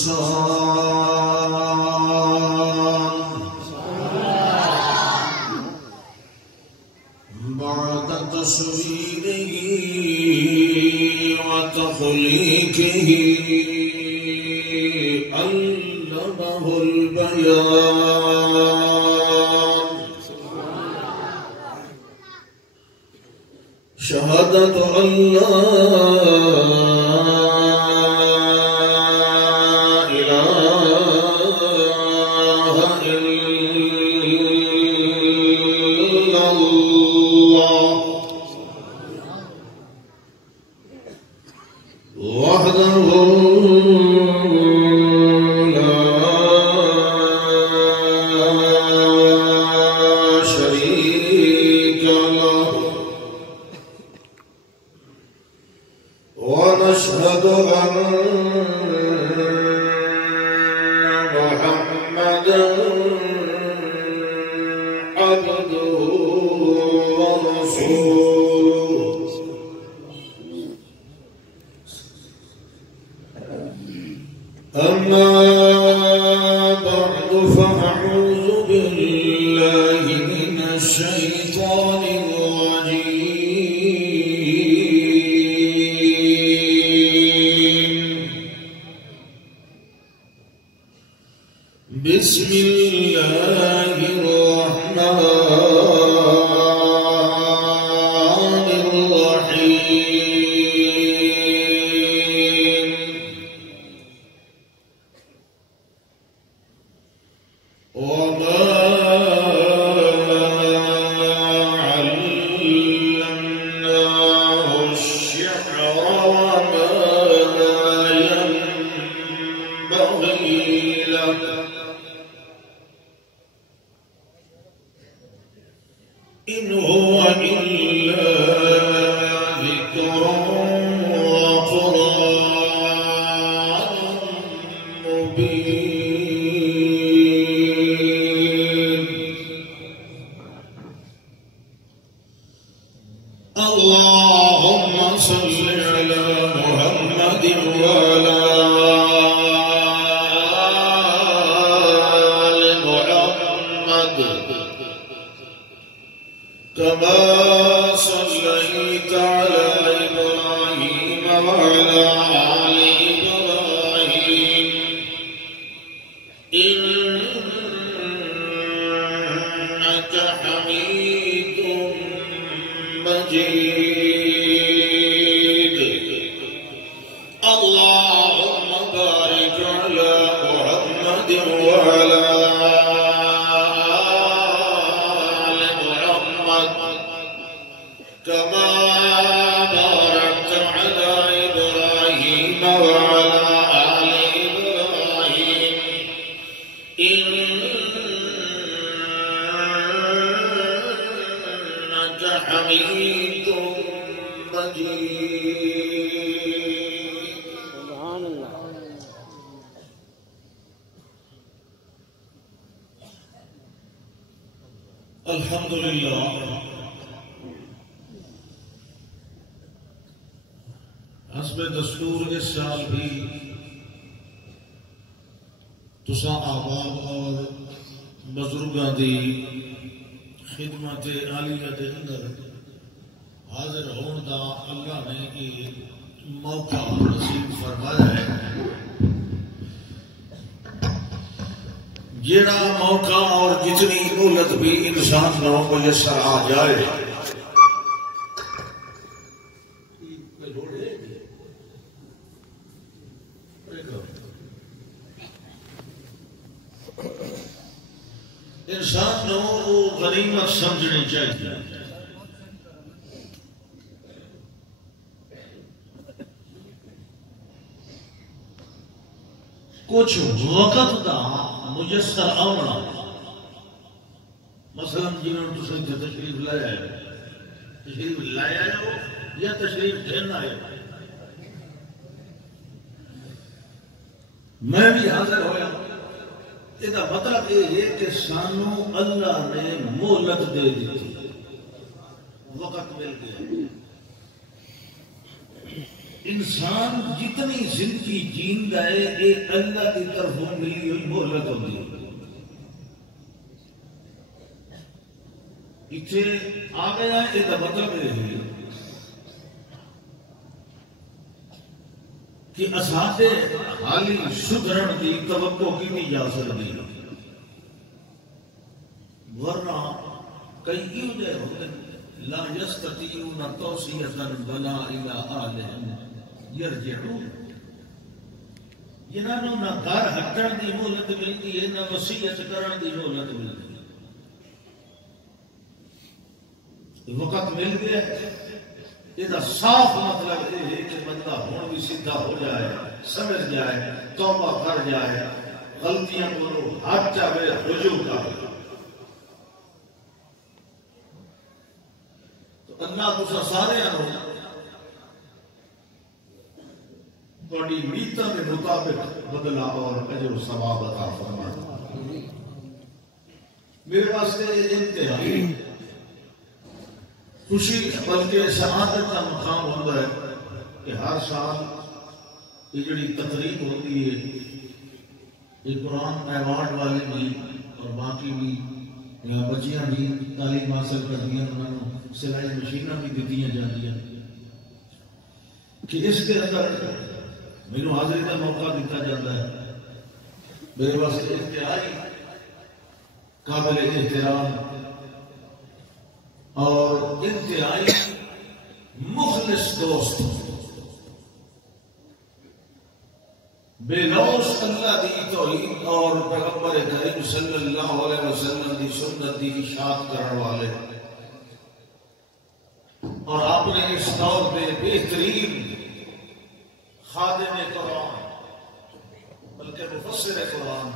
الإنسان بعد تصويره وتخليقه علمه البيان شهادة أن لا ونشهد أن محمدا عبده ورسوله أما بعد فأعوذ بالله من الشيطان بسم الله الرحمن الرحيم وما علمناه الشعر وما ينبغي له إن هو إلا ذكر وقرآن مبين اللهم صل على محمد وعلى آل محمد كما صليت على إبراهيم وعلى آل إبراهيم إنك حميد مجيد اللهم بارك على محمد وعلى كما باركت على إبراهيم وعلى آل إبراهيم إنك حميد مجيد سبحان الله الحمد لله حسب دستور اس سال بھی تسا احباب اور بزرگاں دی خدمت عالیہ دے اندر حاضر ہون دا اللہ نے یہ موقع نصیب فرمایا ہے جیڑا موقع اور جتنی مہلت بھی انسان نو میسر آ جائے انسان نو غنیمت سمجھنی چاہیے کچھ وقت دا مجسر آنا مثلا جنہوں نے تشریف لایا ہو یا تشریف دینا ہے میں بھی حاضر ہویا یہ مطلب یہ ہے کہ سانو اللہ نے مہلت دے دی وقت مل گیا انسان جتنی زندگی جیندا ہے یہ اللہ کی طرفوں ملی ہوئی مہلت ہوتی ہے. اتنے آ گیا یہ مطلب یہ ہے کہ اساتے حالی سدھرن کی توقع کی نہیں جا سکتی. ورنہ کئی کیوں جائے ہوتے لا یستطیعون توصیۃ ولا الی اہلہم یرجعون. جنہوں نہ گھر ہٹن کی مہلت ملتی ہے نہ وصیت کرن کی مہلت ملتی ہے. وقت مل گیا. یہ صاف مطلب یہ ہے کہ بندہ ہوں بھی سیدھا ہو جائے, سمجھ جائے, توبہ کر جائے, غلطیاں کو ہٹ جائے, رجوع کر. تو اللہ تسا سارے تھوڑی نیتوں کے مطابق بدلا اور اجر و ثواب عطا فرمائے. میرے واسطے انتہائی خوشی بلکہ سعادت کا مقام ہوتا ہے کہ ہر سال یہ جڑی تقریب ہوتی ہے یہ قرآن ایوارڈ والے بھی اور باقی بھی بچیاں بھی تعلیم حاصل کرتی ہیں, انہوں نے سلائی مشینیں بھی دیتی جاتی ہیں کہ اس کے اندر میرے حاضری کا موقع دیتا جاتا ہے. میرے واسطے انتہائی قابل احترام اور انتہائی مخلص دوست بے لوث اللہ دی توحید اور پیغمبر کریم صلی اللہ علیہ وسلم دی سنت دی اشاعت کرنے والے اور آپ نے اس دور میں بہترین خادم قرآن بلکہ مفسر قرآن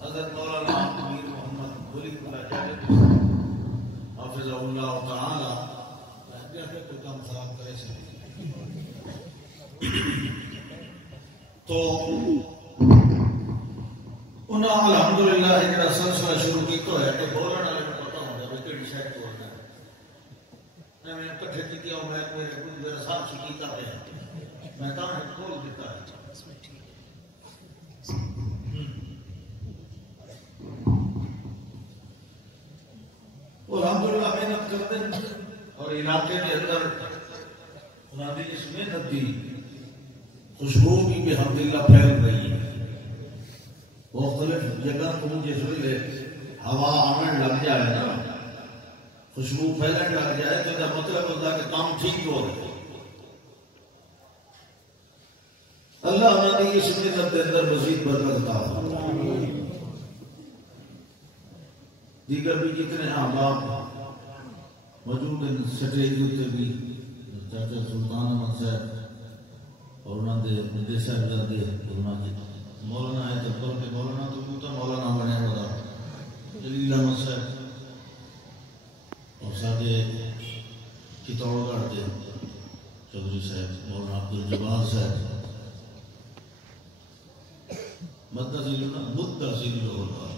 حضرت مولانا امیر محمد ولی اللہ جاوید حافظ اللہ تعالی کوئی کام خراب کرے سے تو انہوں الحمدللہ ایک سلسلہ شروع کی تو ہے کہ بولنے والے کو پتا ہوگا کہ کہڑی شاید بولنا ہے. میں کٹھے کی کیا میں میرے کچھ میرا ساتھ کی کر رہے ہیں میں کہاں کھول دیتا ہے. الحمدللہ محنت کرتے ہیں اور علاقے کے اندر انہوں نے اس محنت دی خوشبو بھی الحمدللہ پھیل رہی ہے. مختلف جگہ کو جس ویلے ہوا آنے لگ جائے نا, خوشبو پھیلنے لگ جائے تو مطلب ہوتا ہے کہ کام ٹھیک ہو رہا ہے. اللہ نے اس محنت کے اندر مزید برکت عطا فرمائے. دیگر بھی جتنے احباب موجود ہیں سٹیج اتنے بھی چاچا سلطان احمد صاحب اور انہوں نے مدے صاحب مولانا ہے تبر کے مولانا تو کیوں تو مولانا بنے ہوتا جلیل احمد صاحب اور ساتھے کتوڑ گڑھ کے چودھری صاحب مولانا عبدالجبار صاحب مدہ ذیل ہوگا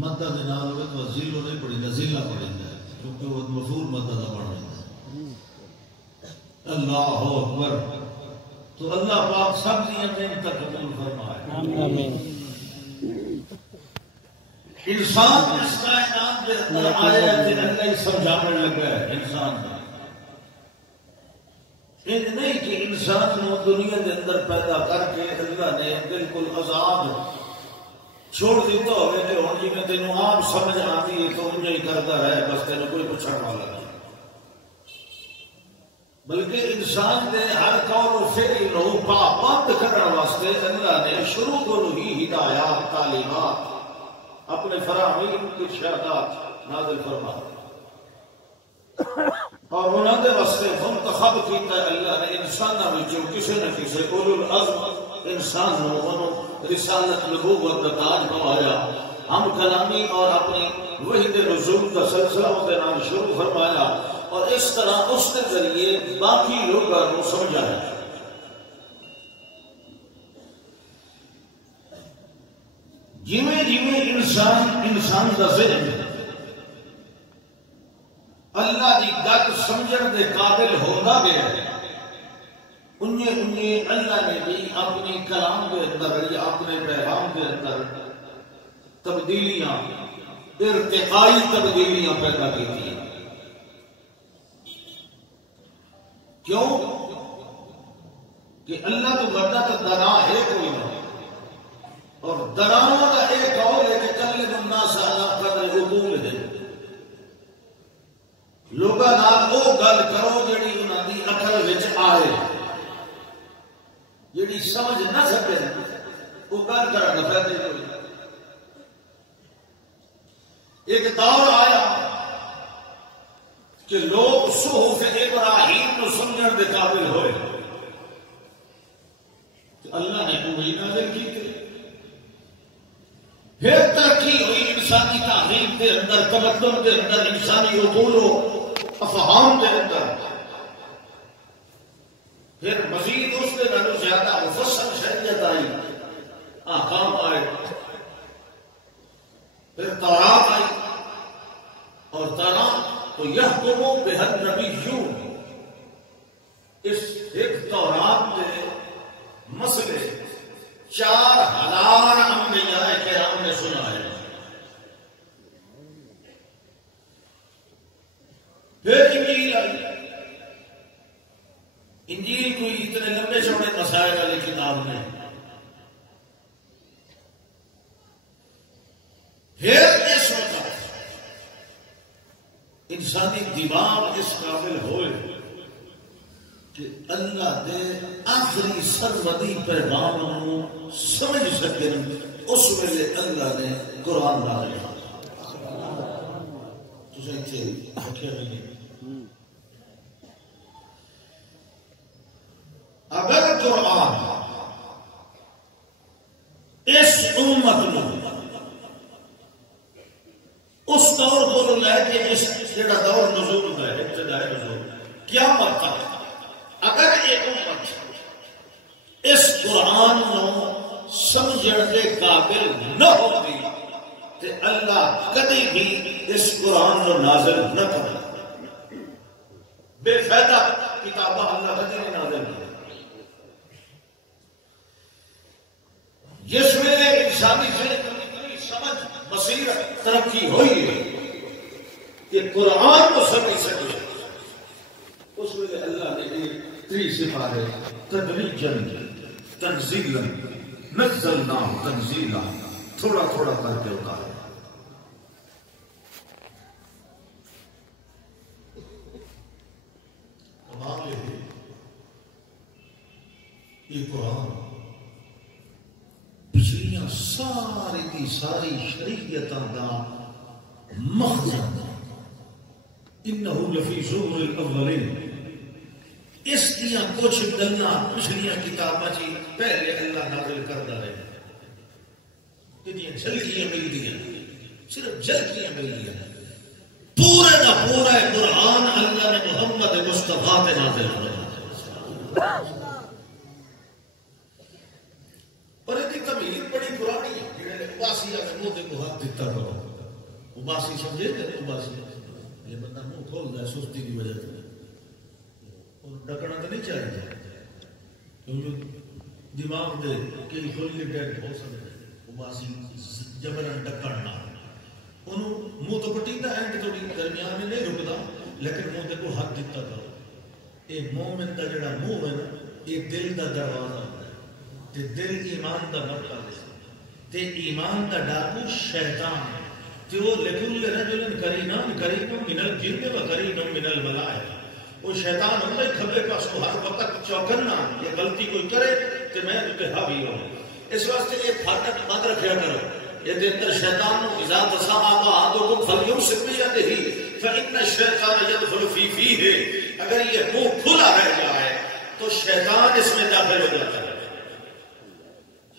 مدہ دے نال ہوئے تو ذیلو نہیں پڑی گا ذیلہ پڑی گا کیونکہ وہ مفعول مدہ دا پڑھ رہا ہے. اللہ اکبر. تو اللہ پاک سب دیا نعمت قبول فرمائے. انسان اس کائنات کے اندر آیا ہے کہ اللہ سمجھانے لگا ہے انسان کا. یہ نہیں کہ انسان کو دنیا کے اندر پیدا کر کے اللہ نے بالکل آزاد چھوڑ دیتا ہوئے کہ ہوں جی میں تینوں آپ سمجھ آتی ہے تو انجا ہی کرتا رہے بس تینوں کوئی پوچھنے والا نہیں. بلکہ انسان نے ہر قول و فعل نو پابند کرنے واسطے اللہ نے شروع کو ہی ہدایات تعلیمات اپنے فراہمین کی ارشادات نازل فرما اور انہوں نے واسطے منتخب کیتا اللہ نے انسانوں میں کسی نہ کسی اولو العزم انسان رسالت نبوت کا تاج پوایا. ہم کلامی اور اپنی وحی نزول کا سلسلہ کے نام شروع فرمایا اور اس طرح اس کے ذریعے باقی لوگوں کو سمجھایا. جویں جویں انسان کا ذہن اللہ کی گل سمجھن کے قابل ہوتا گیا انہیں اللہ نے بھی اپنی کلام کے اندر یا اپنے پیغام کے اندر تبدیلیاں، ارتقائی تبدیلیاں پیدا کی تھی. کیوں کہ اللہ تو بڑا تو دنا ہے کوئی نہ، اور دناؤں کا ایک قول ہے کہ کلم الناس علی قدر عقولہم، لوگاں نال وہ گل کرو جڑی انہاں دی عقل وچ آئے، جڑی سمجھ نہ سکے وہ گل کرن دا فائدہ نہیں. ایک دور آیا کہ لوگ صحف ابراہیم کو سمجھن دے قابل ہوئے، اللہ نے وہی نازل کی. پھر ترقی ہوئی انسانی تعلیم کے اندر، تمدن کے اندر، انسانی عقول و افہام کے اندر. پھر مزید اس کے نالوں زیادہ مفصل شریعت آئی، احکام آئے، پھر تورات آئی، اور تورات تو یحکم بہا النبیون، اس ایک تورات کے مسئلے 4000 انبیاء کرام نے سنائے. پھر انجیل آئی. انجیل کوئی اتنے لمبے چوڑے مسائل والی کتاب نہیں. پھر اس وقت انسانی دماغ اس قابل ہوئے کہ اللہ دے آخری سرمدی پیغام کو سمجھ سکے. اس ویلے اللہ نے قرآن نازل کیا. تجھے اتنے آکھیا نہیں. اگر قرآن اس امت میں اس دور کو لے کے اس جڑا دور نزول ہے، ابتدائی نزول کیا مت ہے، اگر یہ امت اس قرآن کو سمجھن کے قابل نہ ہوتی تو اللہ کبھی بھی اس قرآن کو نازل نہ کرے. بے فائدہ کتاباں اللہ کبھی نہیں نازل کرے. جس میں انسانی زندگی سمجھ بصیرت ترقی ہوئی ہے کہ قرآن کو سمجھ سکے، اس میں اللہ نے تری صفات ہے: تدریجاً، تنزیلاً، نزلناہ تنزیلا، تھوڑا تھوڑا کر کے اتارا. کمال ہے یہ قرآن پچھلیاں ساری کی ساری شریعتاں دا مخزن. انہ لفی زبر الاولین، اس دیا کچھ گلاں پچھلیاں کتاباں چ پہلے اللہ نازل کردا رہے. یہ جھلکیاں مل گئی، صرف جھلکیاں مل گئی. پورے کا پورا قرآن اللہ نے محمد مصطفیٰ پہ نازل کیا. پر یہ تمہید بڑی پرانی ہے. جڑے اباسی آ کے منہ کو ہاتھ دیتا کرو، اباسی سمجھے کہ اباسی یہ بندہ منہ کھولتا ہے سستی کی وجہ سے، اور ڈکنا تو نہیں چاہیے کیونکہ دماغ دے کئی کھلی ڈیٹ ہو سکتے. اباسی جبرن ڈکن نہ انہوں منہ تو پٹیتا ہے تو درمیان میں نہیں رکتا، لیکن منہ کو ہاتھ دیتا کرو. یہ مومن کا جڑا منہ ہے نا، یہ دل کا دروازہ ہوتا ہے، تے دل ایمان دا مرکز ہے، تے ایمان دا ڈاکو شیطان ہے. تے وہ لکل رجل کرینان کریم من الجن و کریم من الملائکہ. وہ شیطان ہوتا ہے کھبے پاس کو ہر وقت چوکنا، یہ غلطی کوئی کرے تے میں اسے حاوی ہوں. اس واسطے یہ پھاٹک بند رکھیا کرو. یہ اندر شیطان اذا تصاب احدکم فلیمسک بیدہ فإن الشیطان یدخل فی فیہ. اگر یہ منہ کھلا رہ جائے تو شیطان اس میں داخل ہو جاتا ہے.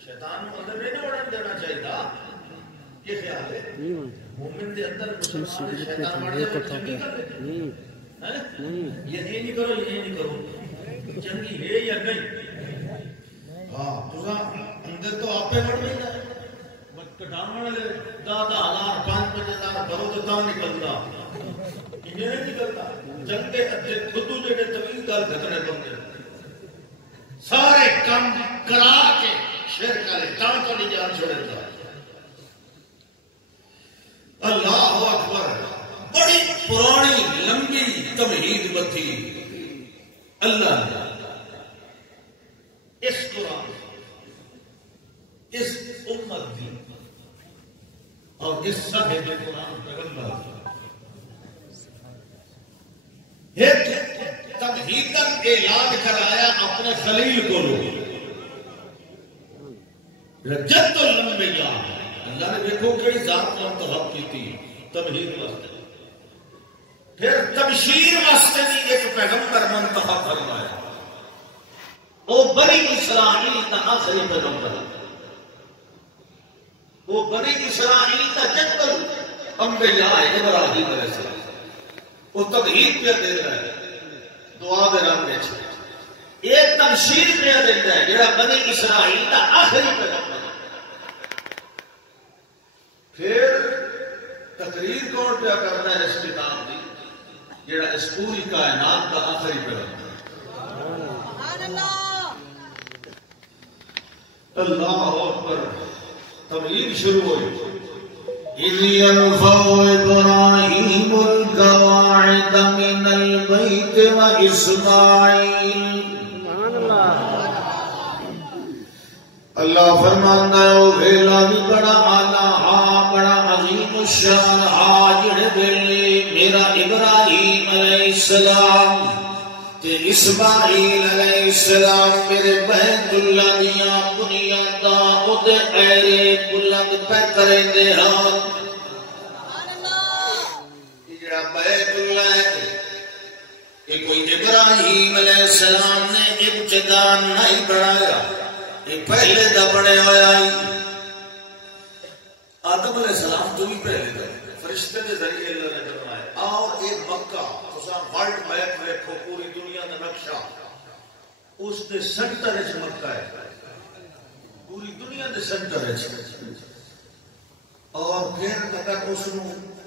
شیطان کو اندر نہیں اڑن دینا چاہیے. یہ خیال ہے مومن دے اندر مسلمان شیطان مارے تو نہیں کرتے. یہ نہیں کرو، یہ نہیں کرو، چنگی ہے یا نہیں. ہاں تو اندر تو آپ پہ مڑ رہا ہے. کٹانے والے 10,000 5,000 بھرو تو کہاں نکلتا، یہ نہیں نکلتا. جنگ کے خودو جڑے طویل گل گھٹنے بنتے سارے کام کرا کے شیر کرے تاں تو نہیں جان چھوڑے گا. اللہ اکبر. بڑی پرانی لمبی تمہید بتھی اللہ نے اس قرآن اس امت دی اور اس صاحب قرآن پیغمبر ایک تمہیدن اعلان کرایا اپنے خلیل کو لو جد الانبیاء. اللہ نے دیکھو کئی ذات کا انتخاب کی تھی تمہید واسطے. پھر تبشیر واسطے بھی ایک پیغمبر منتخب فرمایا. وہ بنی اسرائیل کا آخری پیغمبر. وہ بنی اسرائیل کا جد الانبیاء ابراہیم علیہ السلام. وہ تمہید پہ دے رہا ہے دعا دے رہا ہے. ایک تبشیر پہ دیتا ہے جڑا بنی اسرائیل کا آخری پیغمبر. پھر تقریر کون پہ کرنا ہے اس کتاب کی جڑا اس پوری کائنات کا آخری پیغمبر. اللہ اکبر. تمہید شروع ہوئی. اِذْ يَرْفَعُ إِبْرَاهِيمُ الْقَوَاعِدَ مِنَ الْبَيْتِ وَإِسْمَاعِيلُ. اللہ فرماتا ہے وہ ویلا بھی بڑا اعلیٰ ہاں بڑا عظیم الشان ہاں جڑے ویلے میرا ابراہیم علیہ السلام تے اسماعیل علیہ السلام میرے بیت اللہ دیاں بنیاداں اودے ایرے بلند پہ کریں دے ہاں. یہ جڑا بیت اللہ ہے یہ کوئی ابراہیم علیہ السلام نے ابتدا نہیں بنایا. یہ پہلے دا بڑے ہویا ہی آدم علیہ السلام تو بھی پہلے دا فرشتے کے ذریعے اللہ نے بنایا. اور ایک مکہ ورلڈ میپ دیکھو پوری دنیا کا نقشہ اس کے سینٹر مکہ ہے. پوری دنیا کے سینٹر ہے. اور پھر اگر اس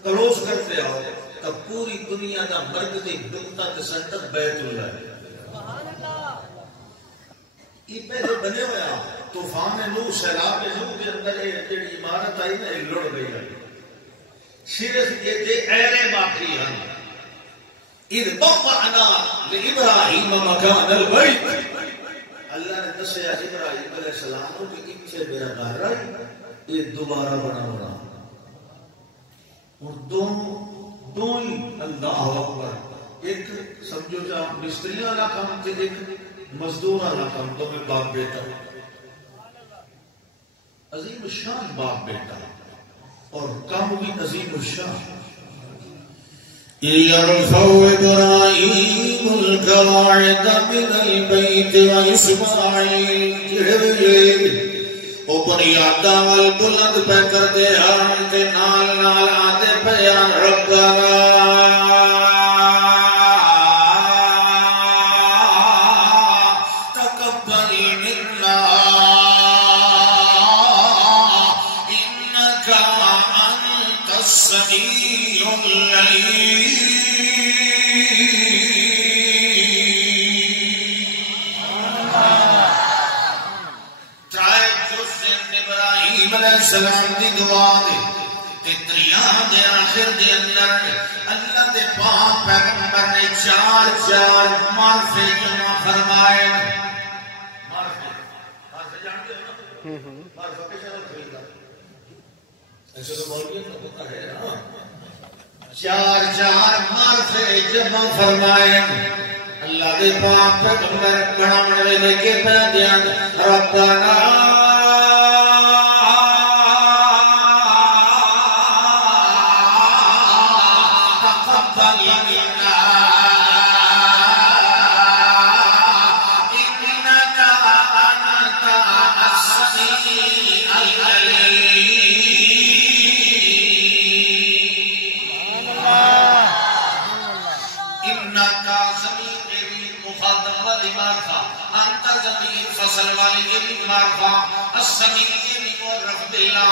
کلوز کرتے آؤ تو پوری دنیا کا مرکزی نقطہ کے سینٹر بیت اللہ ہے. یہ پہلے بنے ہوا طوفان نوح سیلاب نوح کے اندر ایک عمارت آئی نا لڑ گئی ہے. صرف یہ ایرے باقی ہیں. اذ بوأنا لإبراہیم مکان البیت. اللہ نے دسیا ابراہیم علیہ السلام کو کہ اتنے میرا گھر ہے یہ دوبارہ بنا اور دو ہی اللہ اکبر. ایک سمجھو جا مستری والا کام تھے ایک مزدور والا کام. تو میں باپ بیٹا عظیم الشان باپ بیٹا اور کام بھی عظیم الشان. يرفع إبراهيم القواعد من البيت وإسماعيل. او بنیادہ وال بلند پہ کر دے ہم تے نال نال آدے بیان ربنا تقبل منا انك انت السميع العليم. السلام دی دعا دے تے دریا دے آخر دے اندر اللہ دے پاک پیغمبر نے چار معرفے جمع فرمائے. معرفے جانتے ہو نا معرفہ کیسے خریدا ایسے تو مولوی کو پتہ ہے نا. چار معرفے جمع فرمائے اللہ دے پاک پیغمبر بناون ویلے کے پہ دیاں ربنا زمین فصل والی یہ بھی معرفہ السمیع یہ بھی معرف باللہ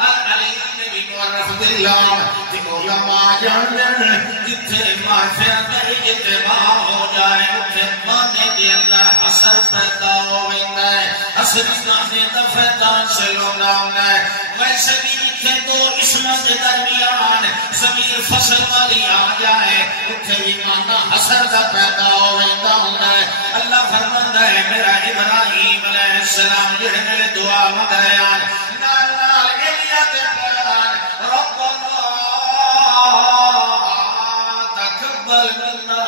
العلیم یہ بھی معرف باللہ کہ علماء جانن جتھے معرفت کا اجتماع ہو جائے اتھے معنی دے اندر اثر پیدا ہو ویندا ہے اثر معنی دا فائدہ حاصل ہوندا ہے ویسے بھی اتھے دو اسماں دے درمیان ضمیر فصل والی آ جائے اتھے بھی معنی اثر دا پیدا ہو ویندا ہے اللہ فرماندا ہے میرا ابراہیم علیہ السلام جڑے میرے دعا مانگ رہے ہیں نال نال ایلیا دے پیار ربنا تقبل منا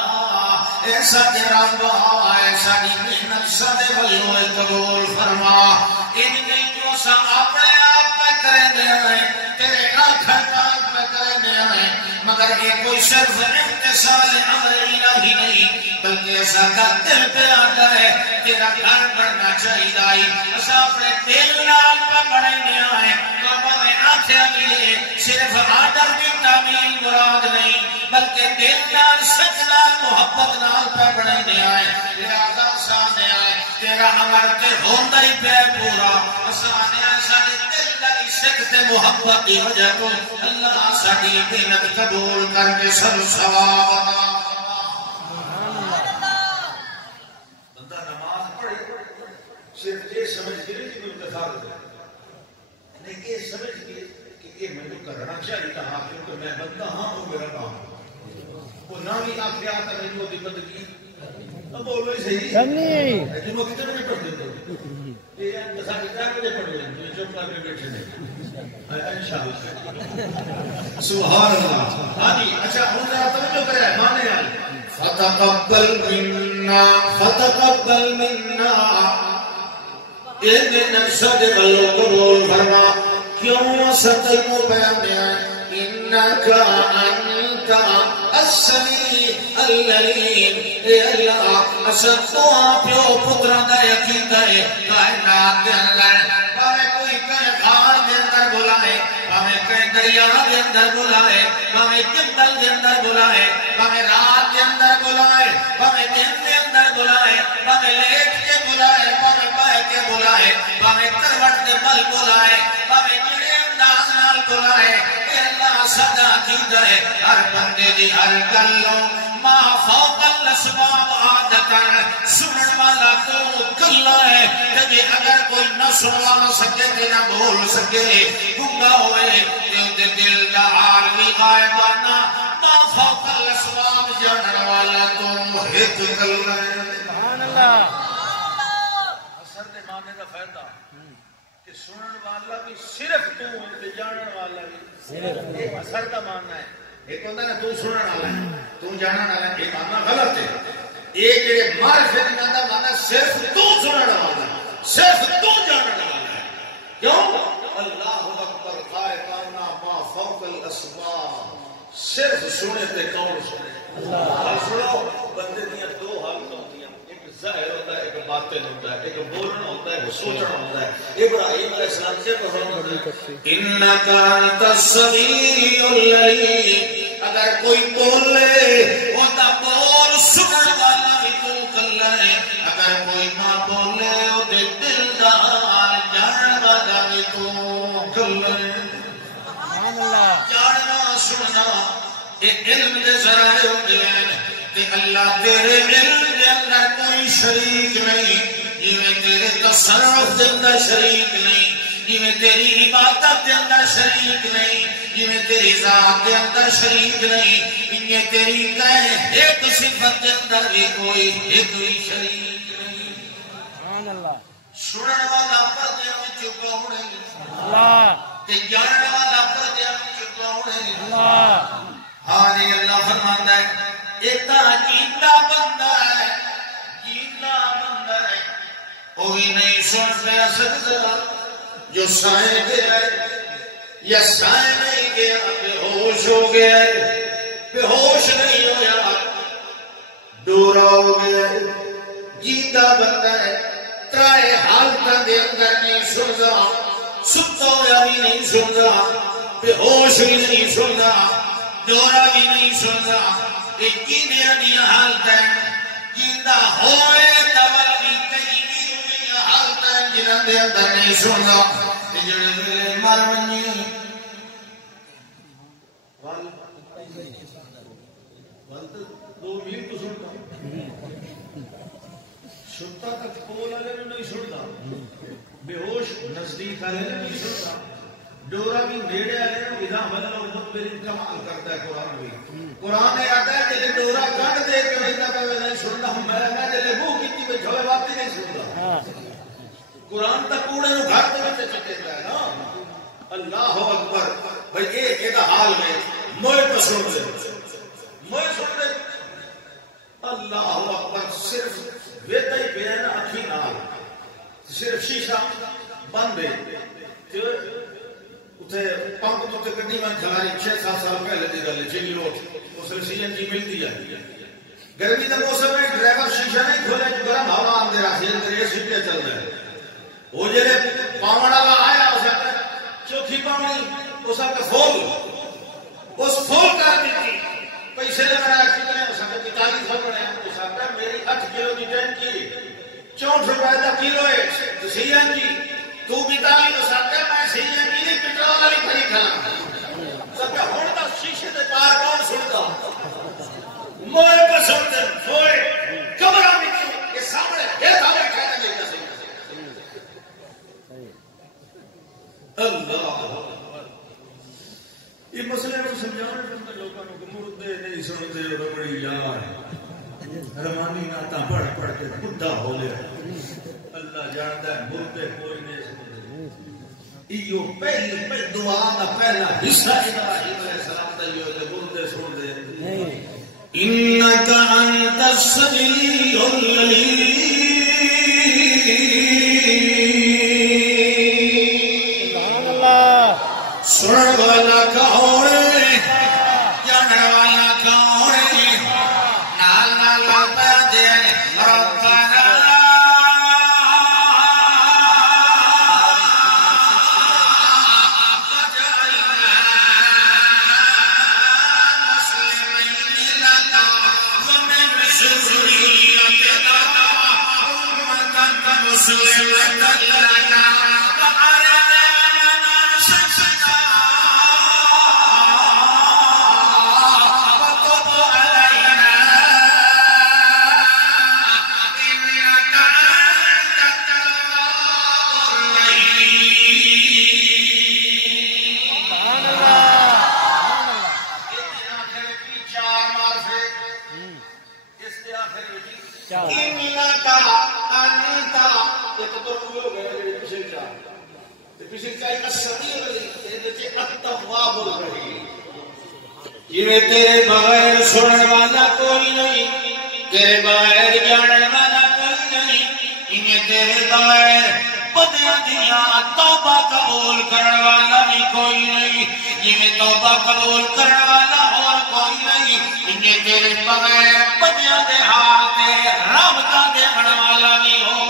ایسا دے رب ایسا دی محنت سدے ولو قبول فرما ان نہیں جو سا اپنے آپ پہ کریں دے ہیں تیرے آنکھیں نال پہ کریں دے ہیں مگر یہ کوئی صرف امتصال امر الہی نہیں بلکہ ایسا کا دل پہ آتا ہے تیرا گھر بڑھنا چاہیے ایسا اپنے دل نال پہ بڑھیں دے ہیں کعبہ میں آنکھیں ملے صرف آڈر کی تعمیل مراد نہیں بلکہ دل نال سجدہ محبت نال پہ بڑھیں دے ہیں لہذا سامنے آئے تیرا امر تے ہوندہ ہی پہ پورا سامنے آئے سارے دل لگی سکتے محبت کی وجہ کو اللہ ساڑی محنت قبول کر کے سر ثواب بندہ نماز پڑھے صرف یہ سمجھ کے نہیں کوئی انتظار دے نہیں یہ سمجھ کے کہ یہ میں نے کرنا چاہیے تھا کیونکہ میں بندہ ہاں وہ میرا کام وہ نہ بھی آپ کے آتا نہیں وہ دی بندگی اب بولو ہی صحیح لیکن وہ کتنے میں پڑھ دیتے ہیں یہ انتظار کتنا مجھے پڑھ دیتے ہیں چوپ کر کے بیٹھے ہیں انشاءاللہ سبحان اللہ ہاں جی اچھا ہوں ذرا توجہ کرے مانے آئی فتقبل منا اننا صدق قبول فرما کیوں صدق کو بیان دیا انکا انتا السمیع العلیم اے اللہ اسد دعا پیو پترہ دا یقین دے کائنات دے اللہ باوے کوئی کہیں غار دے اندر بلائے باوے کہیں دریا دے اندر بلائے باوے جنگل دے اندر بلائے باوے رات دے اندر بلائے باوے دن دے اندر بلائے باوے لیٹ کے بلائے باوے بہ کے بلائے باوے کروٹ دے بل بلائے باوے جڑے انداز نال بلائے اے اللہ صدا کی جائے ہر بندے دی ہر گلوں ما فوق الاسباب عادتاً سنن والا تو کلا ہے کہ اگر کوئی نہ سنوا نہ سکے کہ نہ بول سکے گنگا ہوئے کہ دل دا حال بھی غائبانہ ما فوق الاسباب جانن والا تو ایک کلا ہے سبحان اللہ اثر دے معنی دا فائدہ کہ سنن والا بھی صرف تو تے جانن والا بھی صرف اثر دا معنی ہے ایک ہوتا ہے تو سنن والا ہے تو جانن والا ہے ایک معنی غلط ہے ایک جڑے معرفت دا معنی صرف تو سنن والا ہے صرف تو جانن والا ہے کیوں اللہ اکبر خائفانا ما فوق الاسباب صرف سنے تے کون سنے اللہ سنو بندے دیاں دو حالت ہوتی ہیں ایک ظاہر ہوتا ہے ایک باطن ہوتا ہے ایک بولنا ہوتا ہے ایک سوچنا ہوتا ہے ابراہیم علیہ السلام سے فرمایا انکا انت السمیع العلیم اگر کوئی بولے وہ تا بول سنن والا بھی تو کلا ہے اگر کوئی نہ بولے وہ دل دا حال جانن والا بھی تو کلا ہے سبحان اللہ جاننا سننا ایک علم دے ذرائع ہوتے ہیں کہ اللہ تیرے علم دے اندر کوئی شریک نہیں جویں تیرے تصرف دے اندر شریک نہیں جویں تیری عبادت دے اندر شریک نہیں جویں تیری ذات دے اندر شریک نہیں انہیں تیری کہیں ایک صفت دے اندر بھی کوئی ایک بھی شریک نہیں سبحان اللہ سنن والا پردے میں چکاؤنے اللہ تے جانن والا پردے میں چکاؤنے اللہ ہاں جی اللہ فرماتا ہے اتنا جیتا بندہ ہے جیتا بندہ ہے وہی نہیں سن پہ سکتا جو سائیں گیا ہے یا سائیں نہیں گیا بے ہوش ہو گیا ہے بے ہوش نہیں ہویا دورا ہو گیا ہے جیتا بندہ ہے ترائے حالتہ دے اندر نہیں سنگا ستا ہویا بھی نہیں سنگا بے ہوش بھی نہیں سنگا دورا بھی نہیں سنگا ایک جینے دیا حالتہ جیندہ ہوئے دول بھی کئی جنہاں دے اندر نہیں سندا تے جڑے ویلے مر ونی دو میل تو سنتا سنتا تک کول والے نہیں سنتا بے ہوش نزدیک والے نہیں سنتا ڈورا بھی نیڑے والے اذا بدل مخبر کمال کرتا ہے قرآن بھی قرآن نے آتا ہے کہ ڈورا کٹ دے کے ویندا پے نہیں سندا میں جے منہ کیتی بیٹھا ہوئے بات نہیں سندا قرآن تک کوڑے نو گھر دے وچ چکیتا ہے نا اللہ اکبر بھئی اے دا حال ہے موئے پسند دے موئے سن دے اللہ اکبر صرف ویتا ہی بین اکھی نال صرف شیشہ بند ہے اتھے پمپ تو تے گڈی میں کھلاری 6-7 سال پہلے دی گل چلی روڈ اس میں سی این جی ملتی ہے گرمی دا موسم میں ڈرائیور شیشہ نہیں کھولے جو گرم ہوا اندر آ کے اندر یہ سیٹیں چل رہے وہ جڑے پاون والا آیا اس نے چوتھی پاونی اس نے فول اس فول کر دیتی پیسے لگایا کتنے اس نے 45 سو بنایا اس نے میری 8 کلو کی ٹینکی 64 روپے کا کلو ہے سی این جی تو بتائی تو سکتا میں سی این جی نہیں پٹرول والی کھڑی کھڑا سکتا ہوں دا شیشے دے پار کون سنتا موئے پسند موئے کمرہ مٹی یہ سامنے یہ سامنے کھانا دیکھنا سکتا اللہ یہ مسئلے کو سمجھانے کے لوگوں کو مردے نہیں سنتے اور بڑی یار رمانی ناتا پڑھ پڑھ کے بڈھا ہو لیا اللہ جانتا ہے مردے کوئی نہیں سنتے ایو پہلی دعا کا پہلا حصہ ابراہیم علیہ السلام کا یہ کہ مردے سن دے انک انت السمیع العلیم سن والا کون جان والا کون نال نال پہ دے ربنا تیرے بغیر سننے والا کوئی نہیں تیرے بغیر جانے والا کوئی نہیں انہیں تیرے بغیر بدیاں دیاں توبہ قبول کرنے والا بھی کوئی نہیں انہیں توبہ قبول کرنے والا اور کوئی نہیں انہیں تیرے بغیر بدیاں دے حال دے رابطہ دے بڑھ والا بھی ہو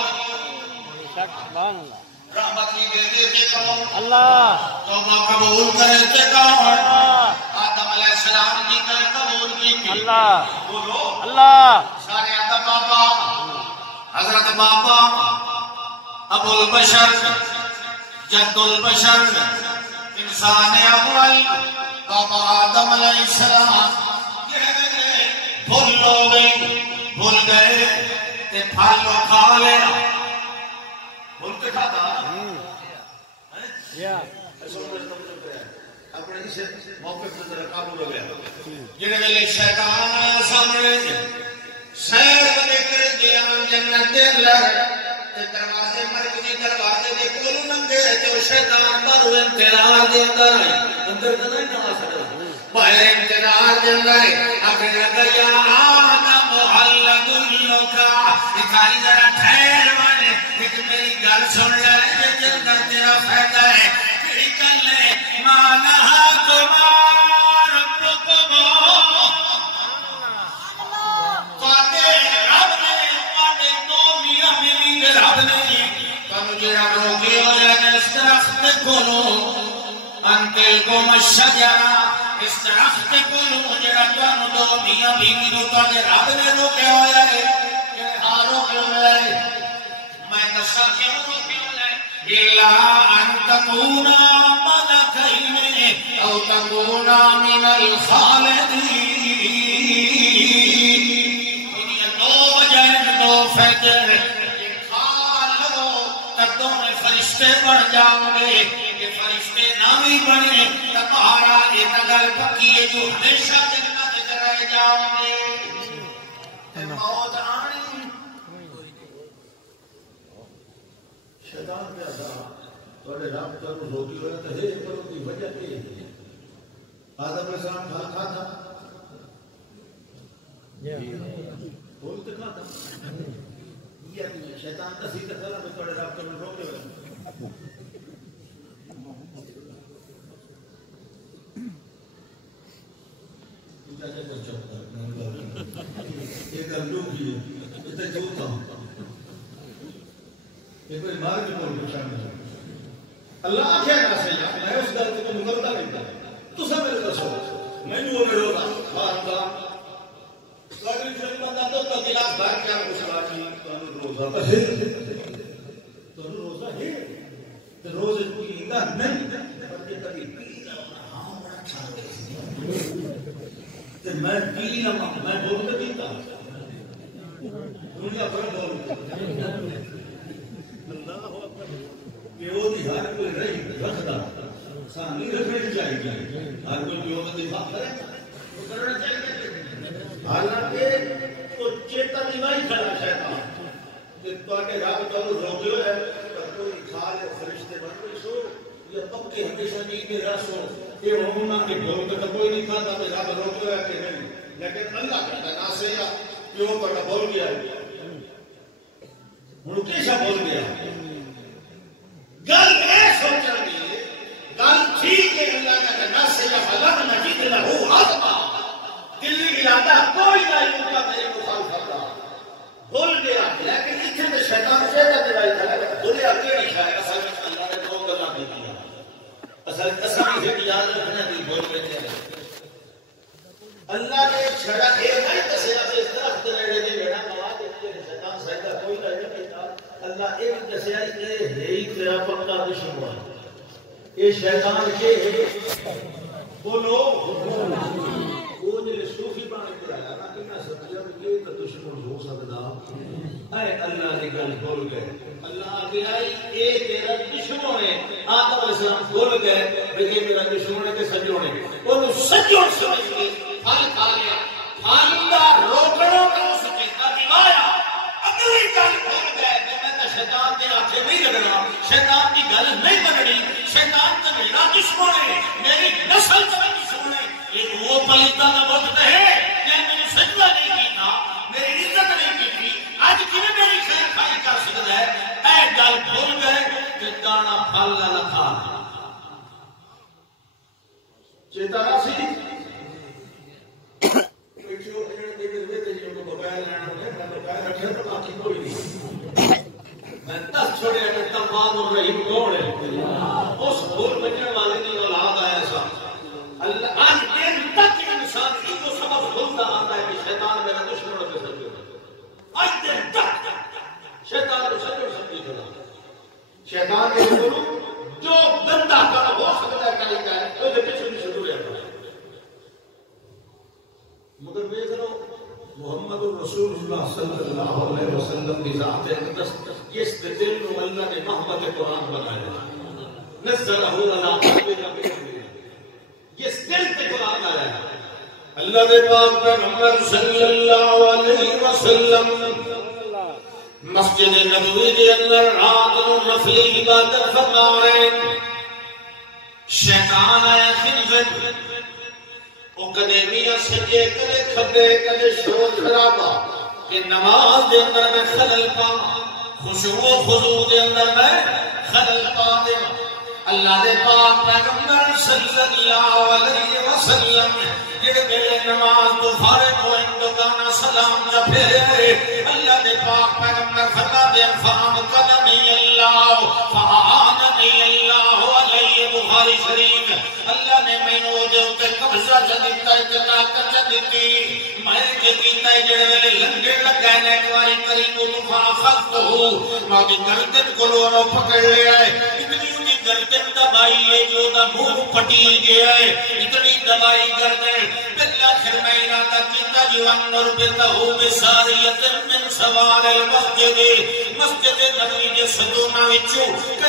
رحمت کی دے تے کون اللہ توبہ قبول کرے تے کون آدم علیہ السلام کی کر قبول کی اللہ بولو اللہ سارے آدم بابا حضرت بابا ابو البشر جد البشر انسان اول بابا آدم علیہ السلام بھول گئے تے پھل کھا لیا بھول کے کھاتا اپنے اسے موقف سے ذرا قابو ہو گیا جنہیں ویلے شیطان آیا سامنے سیر بنے کرے دیان جنت دے لر دروازے مرکزی دروازے دے کولو ننگے جو شیطان پر انتظار دے اندر آئی اندر نہیں نہ آ سکتا باہر انتظار دے اندر آئی اپنے لگا یا آدم حلد اللوکا اتھاری ذرا ٹھہر والے ایک میری گل سن لائے یہ جنت تیرا فائدہ ہے کیڑی گل ہے مانہا کمار ربکما قادے رب نے قادے دو میاں ملی دے رب نے کانو جیرا روکے ہو جانے اس درخت کھولو انتل کو مشجرہ اس درخت کھولو جیرا کانو دو میاں ملی دے قادے رب نے روکے ہو جانے کہ ہاں روکے ہو جانے میں نشہ کیوں روکے ہو إلا أن تكونا ملكين أو تكونا من الخالدين. دو وجہ دو فائدے فرشتے بن جاؤ گے. یہ فرشتے نہ بھی بنے تو تمہارا یہ گل پکی ہے جو ہمیشہ جنت میں رہ جاؤ گے. موت آنی شیطان پہ آتا تھوڑے رب کرو روٹی ہوئے تو ہے کرو کی وجہ کیا ہے. آدم علیہ السلام پھل کھاتا بول تو کھاتا شیطان کا سیدھا کھلا تو تھوڑے رب کرو روکے ہوئے. ایک گلو کی اتنے چوتا ہوں ایک بار مار کے بول کے شامل ہوں. اللہ کیا کہا سیدہ میں اس گل کو مقابلہ کرتا تو سب میرے دسو میں نے وہ میرے روزہ بارتا قدر سے بندہ تو تقیلات بھر کیا مسئلہ کی روزہ تو روزہ ہے تو روزہ کوئی اندہ نہیں بلکہ کبھی پینا ہونا ہاں بڑا اچھا لگے تو میں پینا میں بولتا پیتا دنیا پر بولتا کہ وہ دی ہر کوئی رہی رکھتا سانی رکھنی چاہیے. ہر کوئی پیو کا دفاع کرے وہ کرنا چاہیے. حالانکہ تو چیتا دیوائی کھڑا شیطان کہ تواڈے رب چلو روکے ہوئے پر کوئی کھا لے فرشتے بن کے سو یا پکے ہمیشہ نیند میں رسو یہ ہونا کہ بول کے کوئی نہیں کھاتا تو رب روکے ہوئے کہ نہیں. لیکن اللہ کہتا نہ سے یا پیو کا بول گیا ہوں کیسا بول گیا گل اے سوچا گی گل ٹھیک ہے. اللہ کا نہ سے یا فلک مجید لہو عظما دلی ارادہ کوئی نہیں ہوتا میرے مخالفت کا بھول گیا. لیکن اتنے میں شیطان چیتا دیوائی تھا بھولے اکیلی کھائے اصل میں اللہ نے دو گلا بھی دیا اصل اساں یہ یاد رکھنا کہ بھول گئے تھے. اللہ نے چھڑا یہ نہیں دسیا کہ اس طرف تیرے دے بیڑا موا دے شیطان سیدا کوئی نہیں کیتا. اللہ ایک دسیا کہ ہے ہی تیرا پکا دشمن یہ شیطان کے بولو وہ جو صوفی بن کے آیا نا کہ میں سمجھا کہ یہ تو دشمن ہو سکتا اے اللہ کی گل بھول گئے. اللہ آگے آئی اے تیرا دشمن ہے. آدم علیہ السلام بھول گئے کہ یہ میرا دشمن ہے کہ سجون ہے. انہوں سجون سمجھ کے پھل کھا لیا. پھل کا روکڑوں کا اس کے دیوایا اگلی گل بھول گئے کہ میں تو شیطان کے آنکھیں نہیں لگنا شیطان کی گل نہیں بننی شیطان تو میرا دشمن ہے میری نسل کا دشمن ہے. ایک وہ پلیتا کا وقت ہے کہ میں نے سجدہ نہیں کیتا میری عزت نہیں کی تھی آج کیوں میری خیر خائی کر سکتا ہے. اے گل بھول گئے کہ دانا پھل نہ کھا چیتا سی میں 10 چھوڑے تمام الرحیم کون ہے اس بھول بچنے والے کی اولاد آیا سا. اللہ آج دن تک انسان کی کو سبب بھولتا آتا ہے کہ شیطان میرا دشمن پہ سجدہ آج دن تک شیطان کو سجدہ سمجھی کھڑا. شیطان کے بولو جو گندا کام ہو سکتا ہے کہیں کا ہے وہ دیکھے سنی سے دورے آتا ہے. مگر دیکھ لو محمد رسول اللہ صلی اللہ علیہ وسلم کی ذات اقدس جس دل کو اللہ نے محمد قرآن بنایا نزلہ علی قلبک جس دل پہ قرآن آیا اللہ نے پاک پیغمبر صلی اللہ علیہ وسلم مسجد نبوی کے اندر رات کو نفلی عبادت فرما رہے. شیطان آیا خلفت وہ کدے میاں سجے کدے کھبے کدے شور خرابہ کہ نماز دے اندر میں خلل پا خشوع و خضوع دے اندر میں خلل پا دے. اللہ دے پاک پیغمبر صلی اللہ علیہ وسلم جڑے میرے نماز تو فارغ ہوئے دگانا سلام جا پھیرے اللہ دے پاک پیغمبر فرما دے فہم قدمی اللہ فہاننی اللہ علیہ بخاری شریف اللہ نے مینوں دے اوتے قبضہ دیتا ہے طاقت دیتی میں کہ کیتا ہے جڑے ویلے لنگے لگا نے ایک واری کریم تو فاخذته ماں دی گردن کو لو پکڑ لیا ہے اتنی اونچی گردن دبائی ہے جو دا منہ پھٹی گیا ہے اتنی دبائی گردن بالآخر میں ارادہ کیتا جو انور بتہو بساریت من سوار المسجد مسجد نبوی دے ستوناں وچوں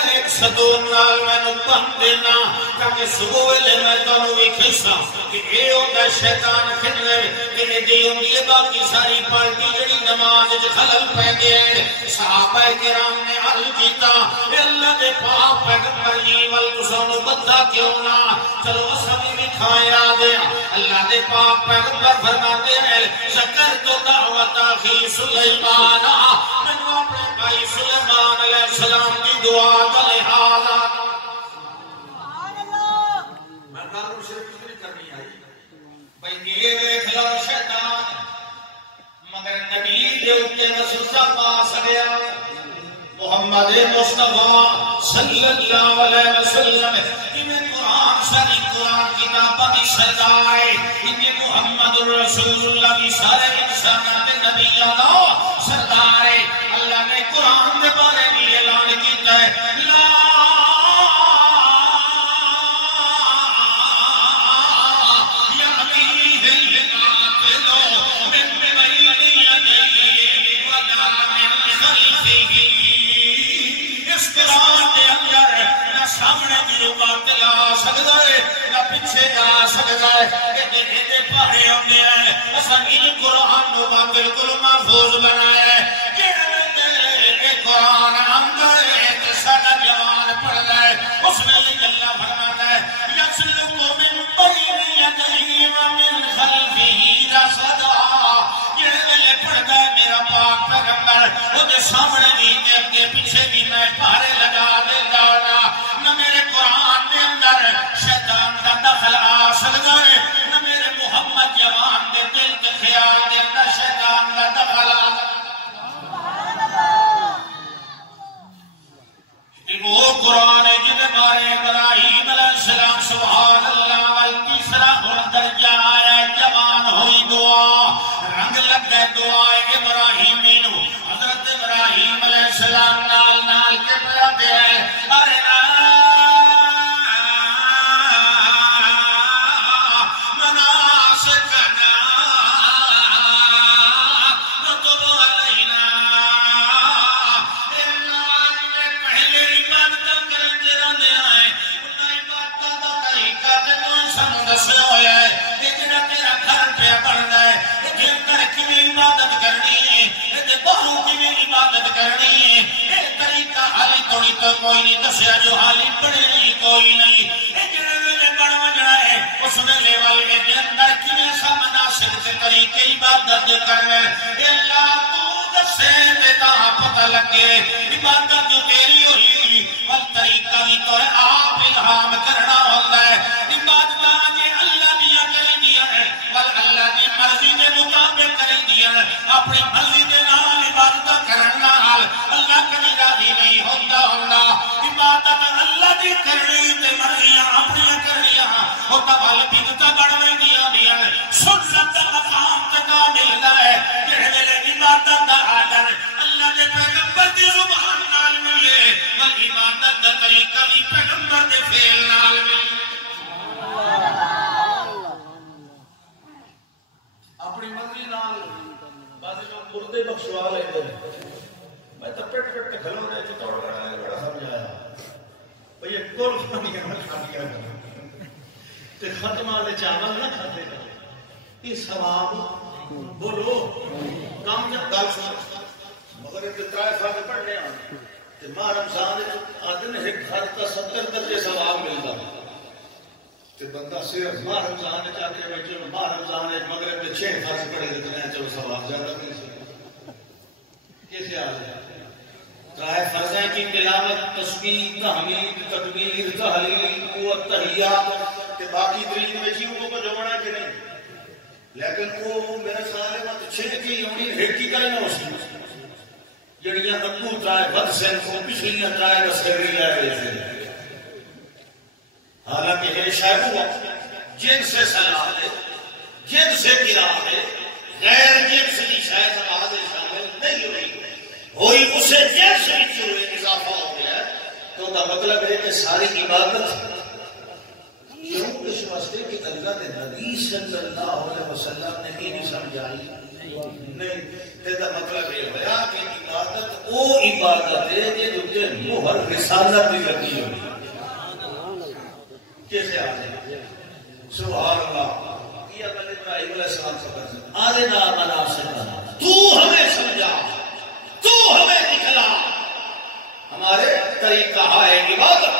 ایک ستون نال مینوں بند دینا تاکہ صبح ویلے میں تانوں ویکھیساں کہ اے ہوندا شیطان کھڑے کہ دی ہوندی ہے باقی ساری پارٹی جڑی نماز وچ خلل پے گئے صحابہ کرام نے عرض کیتا اے اللہ دے پاک پیغمبر جی ول تساں نوں بدھا کیوں نہ چلو اساں بھی کھایا دے اللہ دے پاک پیغمبر فرماتے ہیں ذکر تو دعوت اخی سلیمان میں اپنے بھائی سلیمان علیہ السلام کی دعا کا لحاظ میں دارو شریف نہیں کرنی آئی بھئی یہ دیکھ لو شیطان مگر نبی دے اوتے وسوسہ پا سکیا محمد مصطفیٰ صلی اللہ علیہ وسلم انہیں قرآن ساری قرآن کتابہ دی سردار ہے انہیں محمد رسول اللہ کی سارے انسانات نبی اللہ سردار ہے اللہ نے قرآن دے بارے میں اعلان کیتا ہے لا سامنے بھی رکاوٹ لا سکتا ہے نہ پیچھے جا سکتا ہے کہ یہ پہاڑے ہوندے ہیں اساں ان قرآن نو بالکل محفوظ بنایا ہے کہ قرآن آندا ہے تے ساڈا جوان پڑھدا ہے اس نے اللہ فرماتا ہے یسلک من بین یدیہ ومن خلفہ رصدا یہ پڑھدا ہے میرا پاک پیغمبر وہ دے سامنے بھی تے اگے پیچھے بھی میں پہاڑے لگا دیندا نہ میرے قرآن دے اندر شیطان دا دخل آ سکتا ہے نہ میرے محمد جوان دے دل کے خیال دے اندر شیطان دا دخل آ وہ قرآن ہے جن بارے ابراہیم علیہ السلام سبحان اللہ والتیسرا درجہ آیا جوان ہوئی دعا رنگ لگ گئے دعا ابراہیمی نو حضرت ابراہیم علیہ السلام نال نال کے پیا دے ارے کوئی نہیں دسیا جو حالی پڑے نہیں کوئی نہیں جڑے ویلے بن وجنا ہے اس ویلے والے دے اندر کیویں سا مناسب تے طریقے عبادت کرنا ہے اللہ تو دسے تے تا پتہ لگے عبادت جو تیری ہوئی ول طریقہ بھی تو آپ الہام کرنا ہوندا ہے عبادت جے اللہ دیا کریندیاں ہیں ول اللہ دی مرضی دے مطابق کریندیاں اپنی مرضی دے نال عبادت کرن نال اللہ کبھی راضی نہیں ہوندا عبادت اللہ دی کرنی تے مرضیاں اپنی کرنیاں او تبال بدعت بن ویندیاں دیاں سنت دا مقام تکا ملدا ہے جڑے ویلے عبادت دا آدر اللہ دے پیغمبر دی زبان نال ملے بل عبادت دا طریقہ بھی پیغمبر دے فعل نال ملے اپنی مرضی نال بعض لوگ مردے بخشوا لیندے میں تو پٹ پٹ کھلو رہے تھے توڑ رہا ہے بڑا سمجھایا بھئی یہ کل کھانیاں نہ کھانیاں تے ختمہ دے چاول نہ کھاتے گا یہ ثواب بولو کام جب گل سن مگر ایک ترائے فاقے پڑھنے آنے تے ماہ رمضان آدن ایک گھر کا 70 درجے ثواب ملتا تے بندہ صرف ماہ رمضان چاہتے ہیں چلو ماہ رمضان ایک مغرب کے 6 فرض پڑھے دیتے ہیں چلو ثواب زیادہ مل سکتا کیسے آ جائے رائے فرضیں کی تلاوت تسبیح تحمید تکبیر تحلیل قوت تحیات کہ باقی دلیل میں چیزوں کو جمعنا کہ نہیں لیکن وہ میرے سارے وقت چھن کی ہونی ہیٹی کا ہی نہ ہوسی جڑیاں اکو ترائے بد سین کو پچھلیاں ترائے بسکری لائے رہے تھے حالانکہ یہ شاید ہوا جن سے سلام ہے، جن سے گرا ہے، غیر جن سے شاید نماز شامل نہیں ہوئی اسے جن سے اضافہ ہو گیا، تو کا مطلب ہے کہ ساری عبادت کیوں اس واسطے کہ اللہ نے نبی صلی اللہ علیہ وسلم نے یہ نہیں سمجھائی نہیں، تو مطلب یہ ہوا کہ عبادت وہ عبادت ہے جے مہر رسالت بھی لگی ہوئی کیسے آ جائے سبحان اللہ یہ اپنے ابراہیم علیہ السلام سے کرتے آرنا مناسکنا تو ہمیں سمجھا تو ہمیں دکھلا ہمارے طریقہ ہے عبادت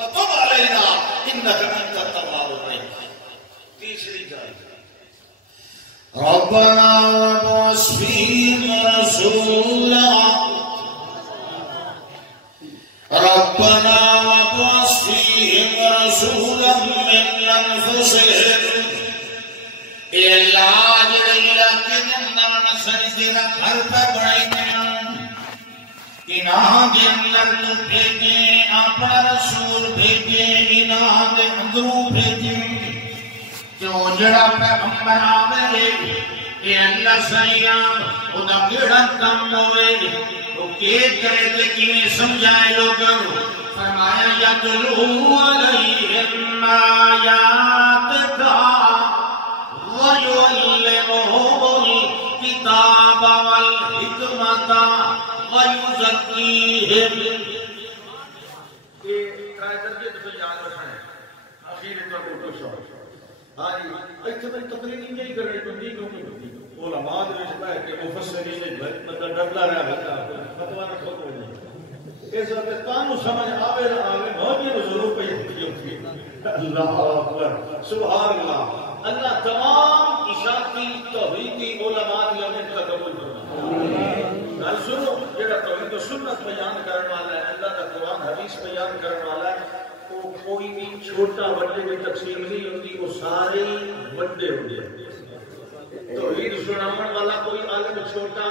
وتب علینا انک انت التواب الرحیم. تیسری جائے ربنا وابعث فیہم رسولا ربنا وابعث فیہم رسولا من انفسہم اے اللہ جلالہ کے اندر سجدہ گھر پہ بڑھائی گیا انہاں کے اندر تو بھیجے اپنا رسول بھیجے انہاں کے اندروں بھیجے جو جڑا پیغمبر آوے اے اللہ سائیاں ادا کیڑا کام ہوئے وہ کے کرے تے کیویں سمجھائے لوگوں فرمایا یتلو علیہم آیاتک وَيُعَلِّمُهُمُ الْكِتَابَ وَالْحِكْمَةَ وَيُزَكِّيهِمْ. یہ ٹرائی کر کے تو یاد رکھنا ہے آخر تو کو شوق ہاں ایتھے میں تقریر نہیں کرنی پندی کیوں علماء دے وچ ہے کہ مفسرین نے مطلب ڈردا رہا فتوا نہ ٹھوکو اس وقت کانو سمجھ آوے نہ آوے موجی ضرور پہ ہوتی ہے. اللہ اکبر سبحان اللہ. اللہ تمام اشاعتی توحیدی علماء کی امید کا قبول فرمائے. گل سنو جڑا توحید و سنت بیان کرنے والا ہے اللہ کا قرآن حدیث بیان کرنے والا ہے وہ کوئی بھی چھوٹا بڑے میں تقسیم نہیں ہوتی وہ سارے بڑے ہوتے ہیں. توحید سناون والا کوئی عالم چھوٹا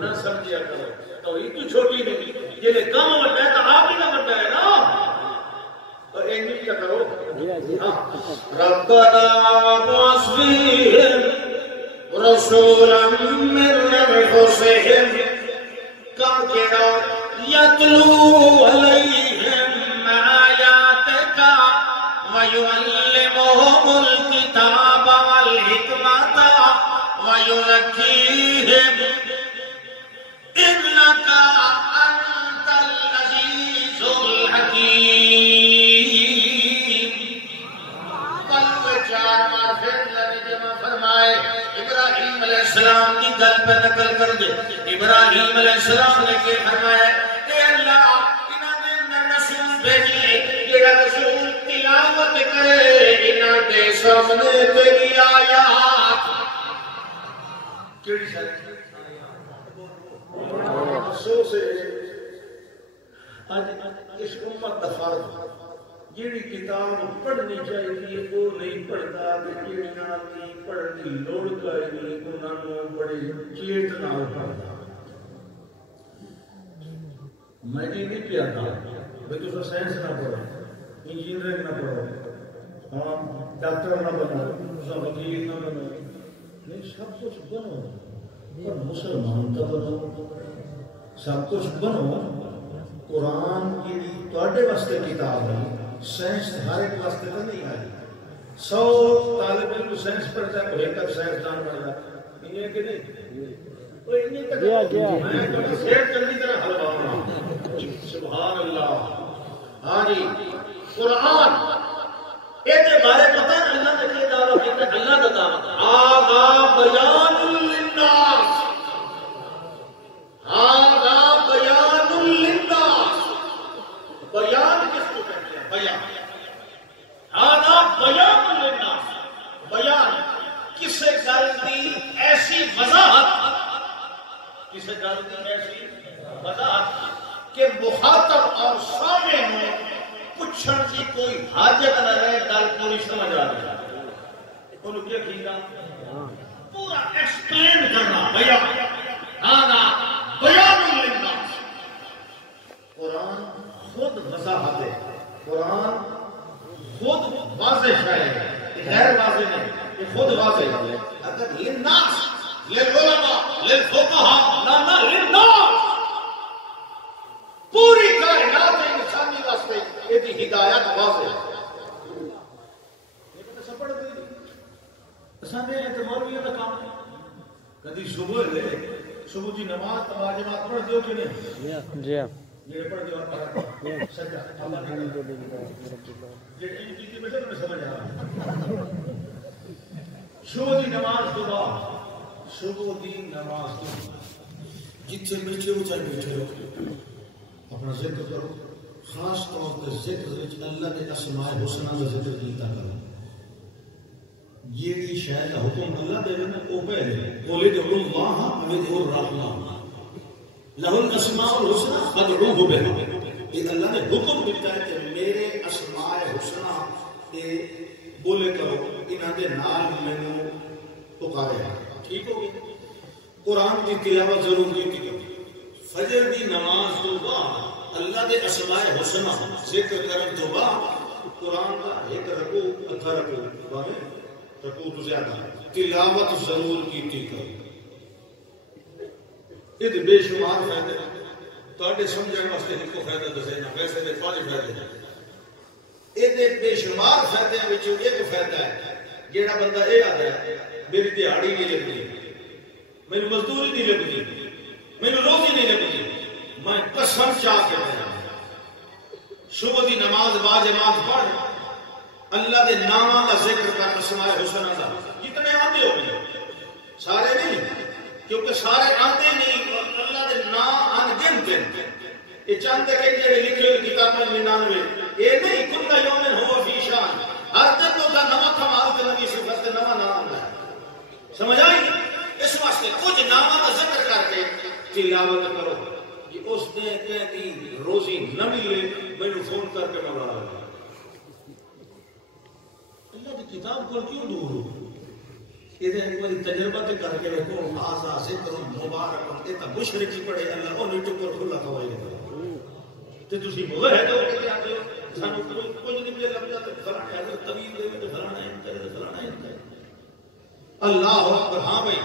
نہ سمجھیا کرو. توحید تو چھوٹی نہیں یہ کم بڑا ہے تو آپ ہی نہ بڑا ہے نا تو ایک کیا کرو ربنا وابعث فیہم رسولا من انفسہم کم کہنا یتلو علیہم آیاتک ویعلمہم الکتاب والحکمت ویزکیہم انک انت العزیز الحکیم. فرمائے ابراہیم علیہ السلام کی گل پہ نقل کر دے. ابراہیم علیہ السلام نے کہ فرمایا اے اللہ انہاں نے اندر رسول بھیجے جڑا رسول تلاوت کرے انہاں دے سامنے تیری آیات کیڑی شرط افسوس ہے آج اس امت دا فرض جیڑی کتاب پڑھنی چاہیے وہ نہیں پڑھتا جیڑیاں نہیں پڑھنی لوڑ چاہیے انہوں بڑے چیت نال پڑھتا. میں نہیں پیاتا بھائی تو سائنس نہ پڑھو انجینئرنگ نہ پڑھو ہاں ڈاکٹر نہ بنو وکیل نہ بنو نہیں سب کچھ بنو پر مسلمان تو بنو سب کچھ بنو. قرآن کی تواڈے واسطے کتاب ہے سائنس ہر ایک واسطے تو نہیں آئی. 100 طالب علم سائنس پڑھتا ہے ایک تک سائنس دان پڑھتا ہے کہ نہیں میں صحت چلتی طرح حلواؤں. سبحان اللہ. ہاں جی قرآن یہ بارے پتہ ہے اللہ نے کیا دعویٰ کیا اللہ کا دعویٰ آغا بیان للناس آغا بیان للناس. بیان کس کو کہتے ہیں بیان آغا بیان للناس. بیان کسے گل دی ایسی وضاحت کسے گل دی ایسی وضاحت کہ مخاطب اور سامع ہوں پوچھن کی کوئی حاجت نہ رہے گل پوری سمجھ آ جائے. انہوں کیا کیا پورا ایکسپلین کرنا بیان آغا بیان للناس. قرآن خود وضاحت ہے. قرآن خود واضح ہے، غیر واضح نہیں، یہ خود واضح ہے. اگر للناس للعلماء للفقہاء نہ للناس پوری کائنات انسانی واسطے یہ ہدایت واضح ہے. مولویوں کا کام ہے. کدی صبح کی نماز واجبات پڑھ دو کہ نہیں؟ جی یہ پڑھ دو اور سجدہ سمجھ آ صبح کی نماز تو بعد صبح کی نماز تو جتنے بیٹھے ہو چاہے بیٹھے ہو اپنا ذکر کرو. خاص طور پر ذکر اللہ کے اسماء حسنہ کا ذکر کیتا کرو. یہ شاید حکم اللہ دے نا وہ پہلے بولے کہ اللہ وجہ الرحمن لہ الاسماء الحسنى فادعوه بها. یہ اللہ نے حکم دیتا ہے کہ میرے اسماء حسنہ کے بولے کرو انہاں دے نال مینوں پکارے. ٹھیک ہو گیا. قرآن کی تلاوت ضرور کی. فجر دی نماز تو بعد اللہ دے اسماء حسنہ ذکر کرن تو بعد قرآن کا ایک رکوع ادھا رکوع باویں رکوع تو زیادہ تلاوت ضرور کی کرو. یہ بے شمار فائدے تواڈے سمجھن واسطے ایک فائدہ دسے نا ویسے دے 5 فائدے. یہ بے شمار فائدے وچوں ایک فائدہ ہے جیڑا بندہ یہ آتا ہے میری دیہاڑی نہیں لگتی، میری مزدوری نہیں لگتی، میری روزی نہیں لگتی، میں قسم چاہ کے صبح کی نماز باجماعت پڑھ اللہ دے نامہ کا ذکر کر اسماء حسنہ کا. کتنے آتے ہو گئے؟ سارے نہیں، کیونکہ سارے آتے نہیں. اللہ دے نام ان گنت یہ چند کہ جڑے لکھے ہوئے کتابیں 99 یہ نہیں. کل یوم ہو فی شان، ہر دن کا نواں کمال تے نویں صفت تے نواں نام ہے. سمجھ آئی؟ اس واسطے کچھ نامہ کا ذکر کر کے تلاوت کرو. یہ اس نے کہتی روزی نہ ملے مینوں فون کر کے مولا اللہ کی کتاب کو کیوں دور ہو؟ یہ ایک بار تجربہ کر کے رکھو. آزا ذکر مبارک یہ تو مشرک ہی پڑے اللہ وہ نہیں ٹکر کھلا کھوائی تے تسی بولے ہے تو کہ آتے ہو سانو کوئی نہیں ملے لگ جاتے فلانا ہے طویل دے تے فلانا ہے تے فلانا ہے. اللہ اکبر. ہاں بھائی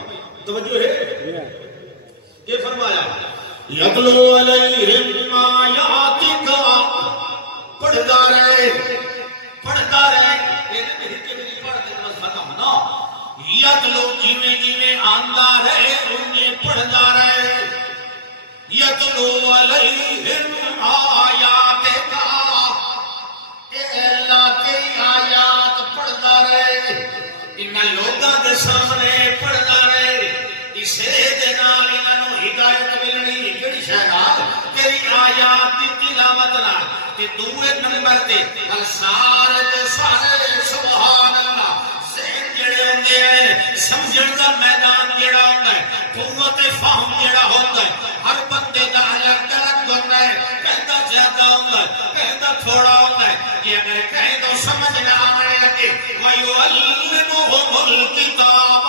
توجہ ہے. یہ فرمایا یتلو علیہم آیاتک پڑھتا رہے پڑھتا رہے. یتلو جیویں جیویں آندا رہے انہیں پڑھتا رہے. یتلو علیہم آیاتک اللہ کی آیات پڑھتا رہے ان لوگوں کے سامنے پڑھتا رہے. اسے دے نال انہاں نوں ہدایت ملنی کیڑی شے نال؟ تیری آیات دی تلاوت نال. تے دوسرے نمبر تے سارے سبحان اللہ ذہن جڑے ہوندے ہیں سمجھن دا میدان جڑا ہوندا ہے قوت فہم جڑا ہوندا ہے ہر بندے دا الگ الگ ہوندا ہے. کہندا زیادہ ہوندا ہے کہندا تھوڑا ہوندا ہے. کہ اگر کہیں تو سمجھ نہ آنے لگے وَيُعَلِّمُهُمُ الْكِتَابَ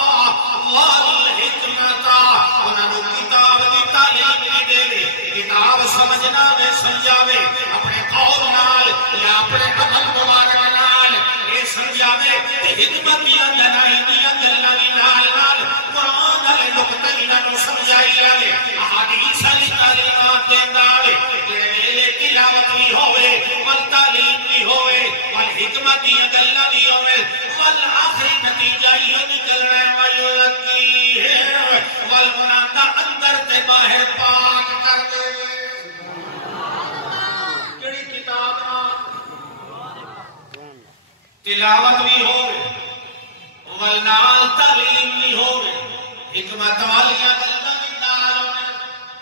والحکمت انہوں نے کتاب دی تعلیم نہیں دے. کتاب سمجھنا میں سمجھاوے اپنے قول نال یا اپنے عمل مبارک نال یہ سمجھاوے کہ حکمت دیا جنائی دیا جلنی نال نال قرآن علی نقطہ انہوں نے سمجھائی لگے. احادیث علی تعلیمات دیندہ آوے کہ تلاوت بھی ہوئے والتعلیم بھی ہوئے والحکمت دیا جلنہ بھی ہوئے والآخری نتیجہ یہ نکلنا ہے وَيُلَقِّي ہے والمنادہ اندر تے باہر پاک کر دے. کیڑی کتاب تلاوت بھی ہوئے والنال تعلیم بھی ہوئے حکمت والیاں گلاں بھی نال ہوئے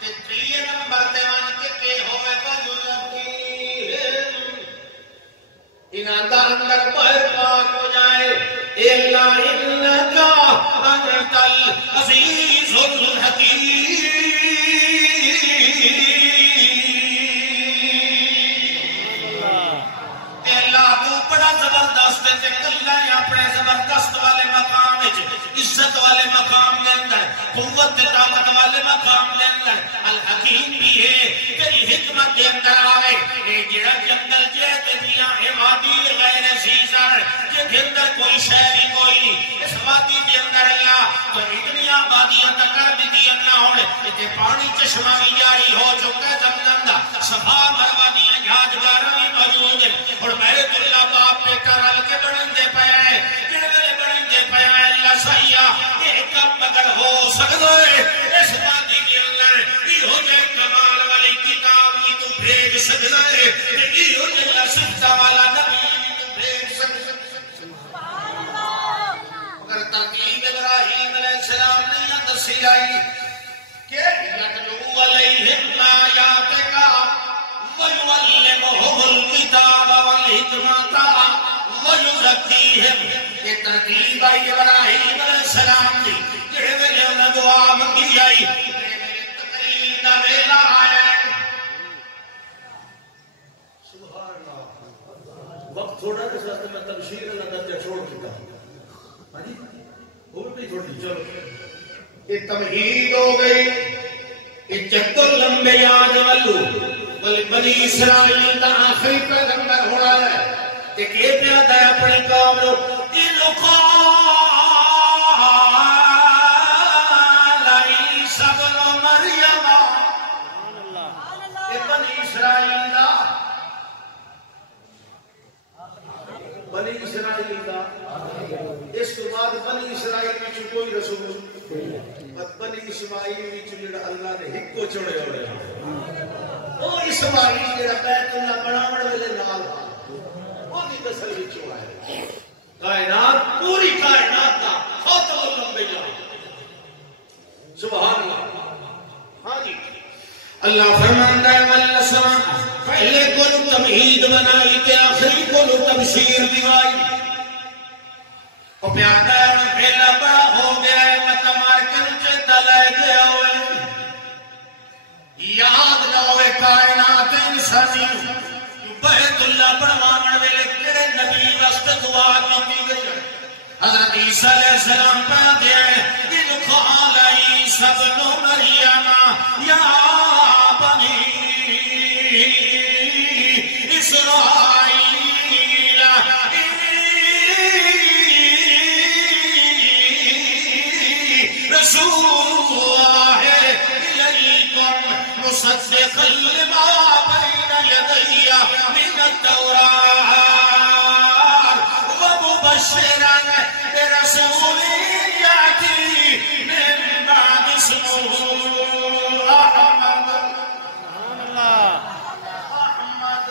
تے 3 نمبر تے ون کے ہوئے وَيُلَقِّي انہاں دا اندر باہر پاک ہو جائے. إِلَّا إِنَّكَ أَنْتَ الْعَزِيزُ الْحَكِيمُ. اللہ تو بڑا زبردست ہے کلا اپنے زبردست والے مقام عزت والے مقام کے اندر قوت طاقت والے مقام کے اندر الحکیم بھی ہے. تیری حکمت کے اندر آئے اے جڑا جنگل جے تے دیاں عبادی غیر ذی کوئی شہر ہی کوئی اس وادی کے اندر اللہ تو اتنی آبادیاں تکر بھی دی نہ ہونے اتنے پانی چشمہ بھی جاری ہو چکا ہے زمزم دا صفا مروا دیاں یادگاراں بھی موجود ہیں اور میرے اللہ باپ بیٹا رل کے بڑھن دے پیا ہے جڑے بڑھن دے پیا ہے اللہ سیا یہ کب مگر ہو سکتا ہے اس وادی کے اندر یہ ہو جائے کمال والی کتاب بھی تو بھیج سکتا ہے یہ ہو جائے سکتا والا نبی ترتیب ابراہیم علیہ السلام نے دسی آئی کہ یتلو علیہم آیاتک ویعلمہم الکتاب والحکمۃ ویزکیہم یہ ترتیب آئی ابراہیم علیہ السلام کی جڑے ویلے انہاں دعا منگی آئی تقریر دا ویلا آیا سبحان اللہ وقت تھوڑا اس واسطے میں تبشیر اللہ درجہ چھوڑ چکا ہوں تمہید ہو گئی چکر لمبے یاد والو بنی اسرائیل دا آخری پیغمبر ہونا ہے کہ پیادا ہے اپنے قوم لو عیسیٰ ابن مریم بنی اسرائیل دا بنی اسرائیل دا اس کے بعد بنی اسرائیل میں کوئی رسول بنی اسماعیل میں جڑا اللہ نے ہک کو چڑھے ہوئے وہ اسماعیل جڑا بیت اللہ بناون والے نال وہ دی نسل وچ آیا کائنات پوری کائنات دا خاتم الانبیاء سبحان اللہ ہاں جی اللہ فرماندا ہے والسماء پہلے کو تمہید بنائی تے آخری کو تبشیر دیوائی اور پیادا ہے پہلا بڑا ہو گیا ہے مار کے نیچے دلائے گیا ہوئے یاد نہ ہوئے کائنات انسانی بیت اللہ بنوانے والے کیڑے نبی واسطے دعا کی گئی حضرت عیسیٰ علیہ السلام پہ دیا ہے کہ قال عیسیٰ ابن مریم یا بنی اسرائیل رسول اللہ الیکم مصدقا لما بین یدی من التوراۃ ومبشرا برسول یأتی من بعد اسمہ احمد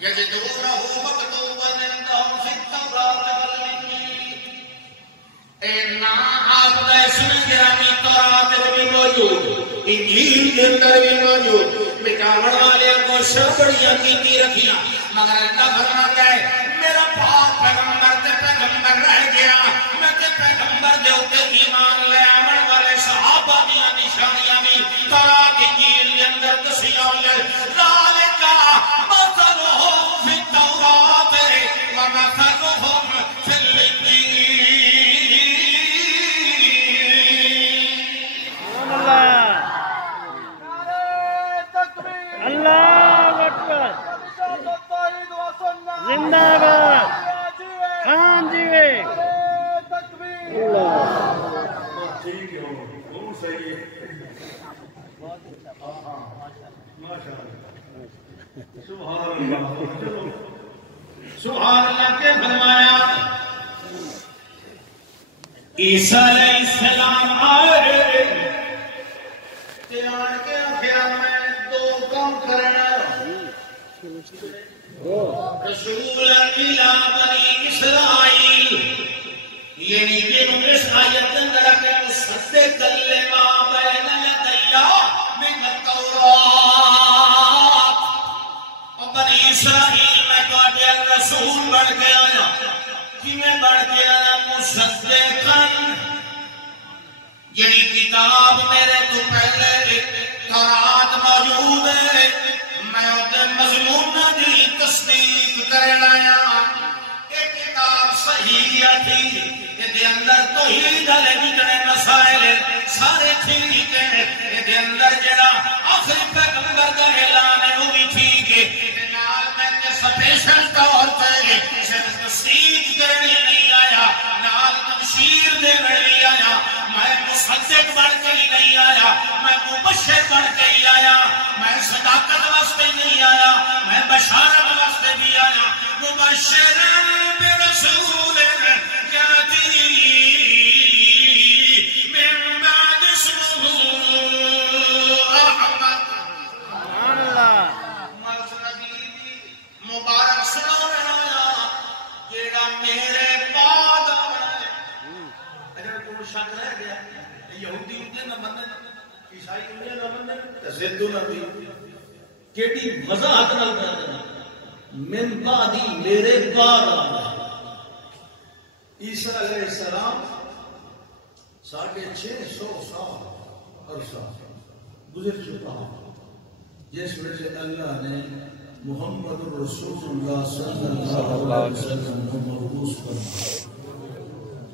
یجدونہ مکتوبا عندہم فی التوراۃ والانجیل اینا آپ کا اسم گرامی تورات میں بھی موجود انجیل کے اندر بھی موجود مٹاوڑ والے کو شربڑیاں کیتی رکھیاں مگر اللہ فرماتا ہے میرا پاک پیغمبر تے پیغمبر رہ گیا میں تے پیغمبر دے اوتے ایمان لے آون والے صحابہ دیاں نشانیاں بھی تورات انجیل کے اندر دسیاں ہوئے ذالک مثلہم فی التوراۃ ومثلہم فی الانجیل اللہ اکبر زندہ باد خان جیوے ٹھیک ہے وہ صحیح ہے سبحان اللہ سبحان اللہ کے فرمایا عیسیٰ علیہ السلام آئے تیران کے آخیا میں دو کام کرنا رسول الہ بنی اسرائیل یعنی جنہوں اس آیت اندر کے مصدق لما بین یدی من التوراۃ اور بنی اسرائیل میں تو رسول بڑھ کے آیا کہ میں بڑھ کے آیا مصدقاً یعنی کتاب میرے تو پہلے تورات موجود ہے میں اپنے مضمون دی تصدیق کرنا آیا ایک کتاب صحیح تھی یہ اندر توحید والے جتنے مسائل سارے ٹھیک ہیں یہ اندر جڑا آخری پیغمبر کا اعلان ہے وہ بھی ٹھیک ہے نال میں سپیشل طور پر صرف تصدیق کرنی مصدق بن کے ہی نہیں آیا، میں مبشر بن کے ہی آیا، میں صداقت واسطے نہیں آیا، میں بشارت واسطے بھی آیا، مبشرا برسول یاتی من بعد اسمہ احمد۔ مبارک سنانے آیا جیڑا میرے بعد آنا ہے۔ اگر کوئی شک رہ گیا یہودی انہیں نہ مننے، عیسائی انہیں نہ مننے، زدو نہ دی کیڑی وضاحت نہ کر دینا من بعدی میرے بعد آنا ہے۔ عیسیٰ علیہ السلام 650 سال عرصہ گزر چکا جس وجہ سے اللہ نے محمد رسول اللہ صلی اللہ علیہ وسلم کو مبعوث فرمایا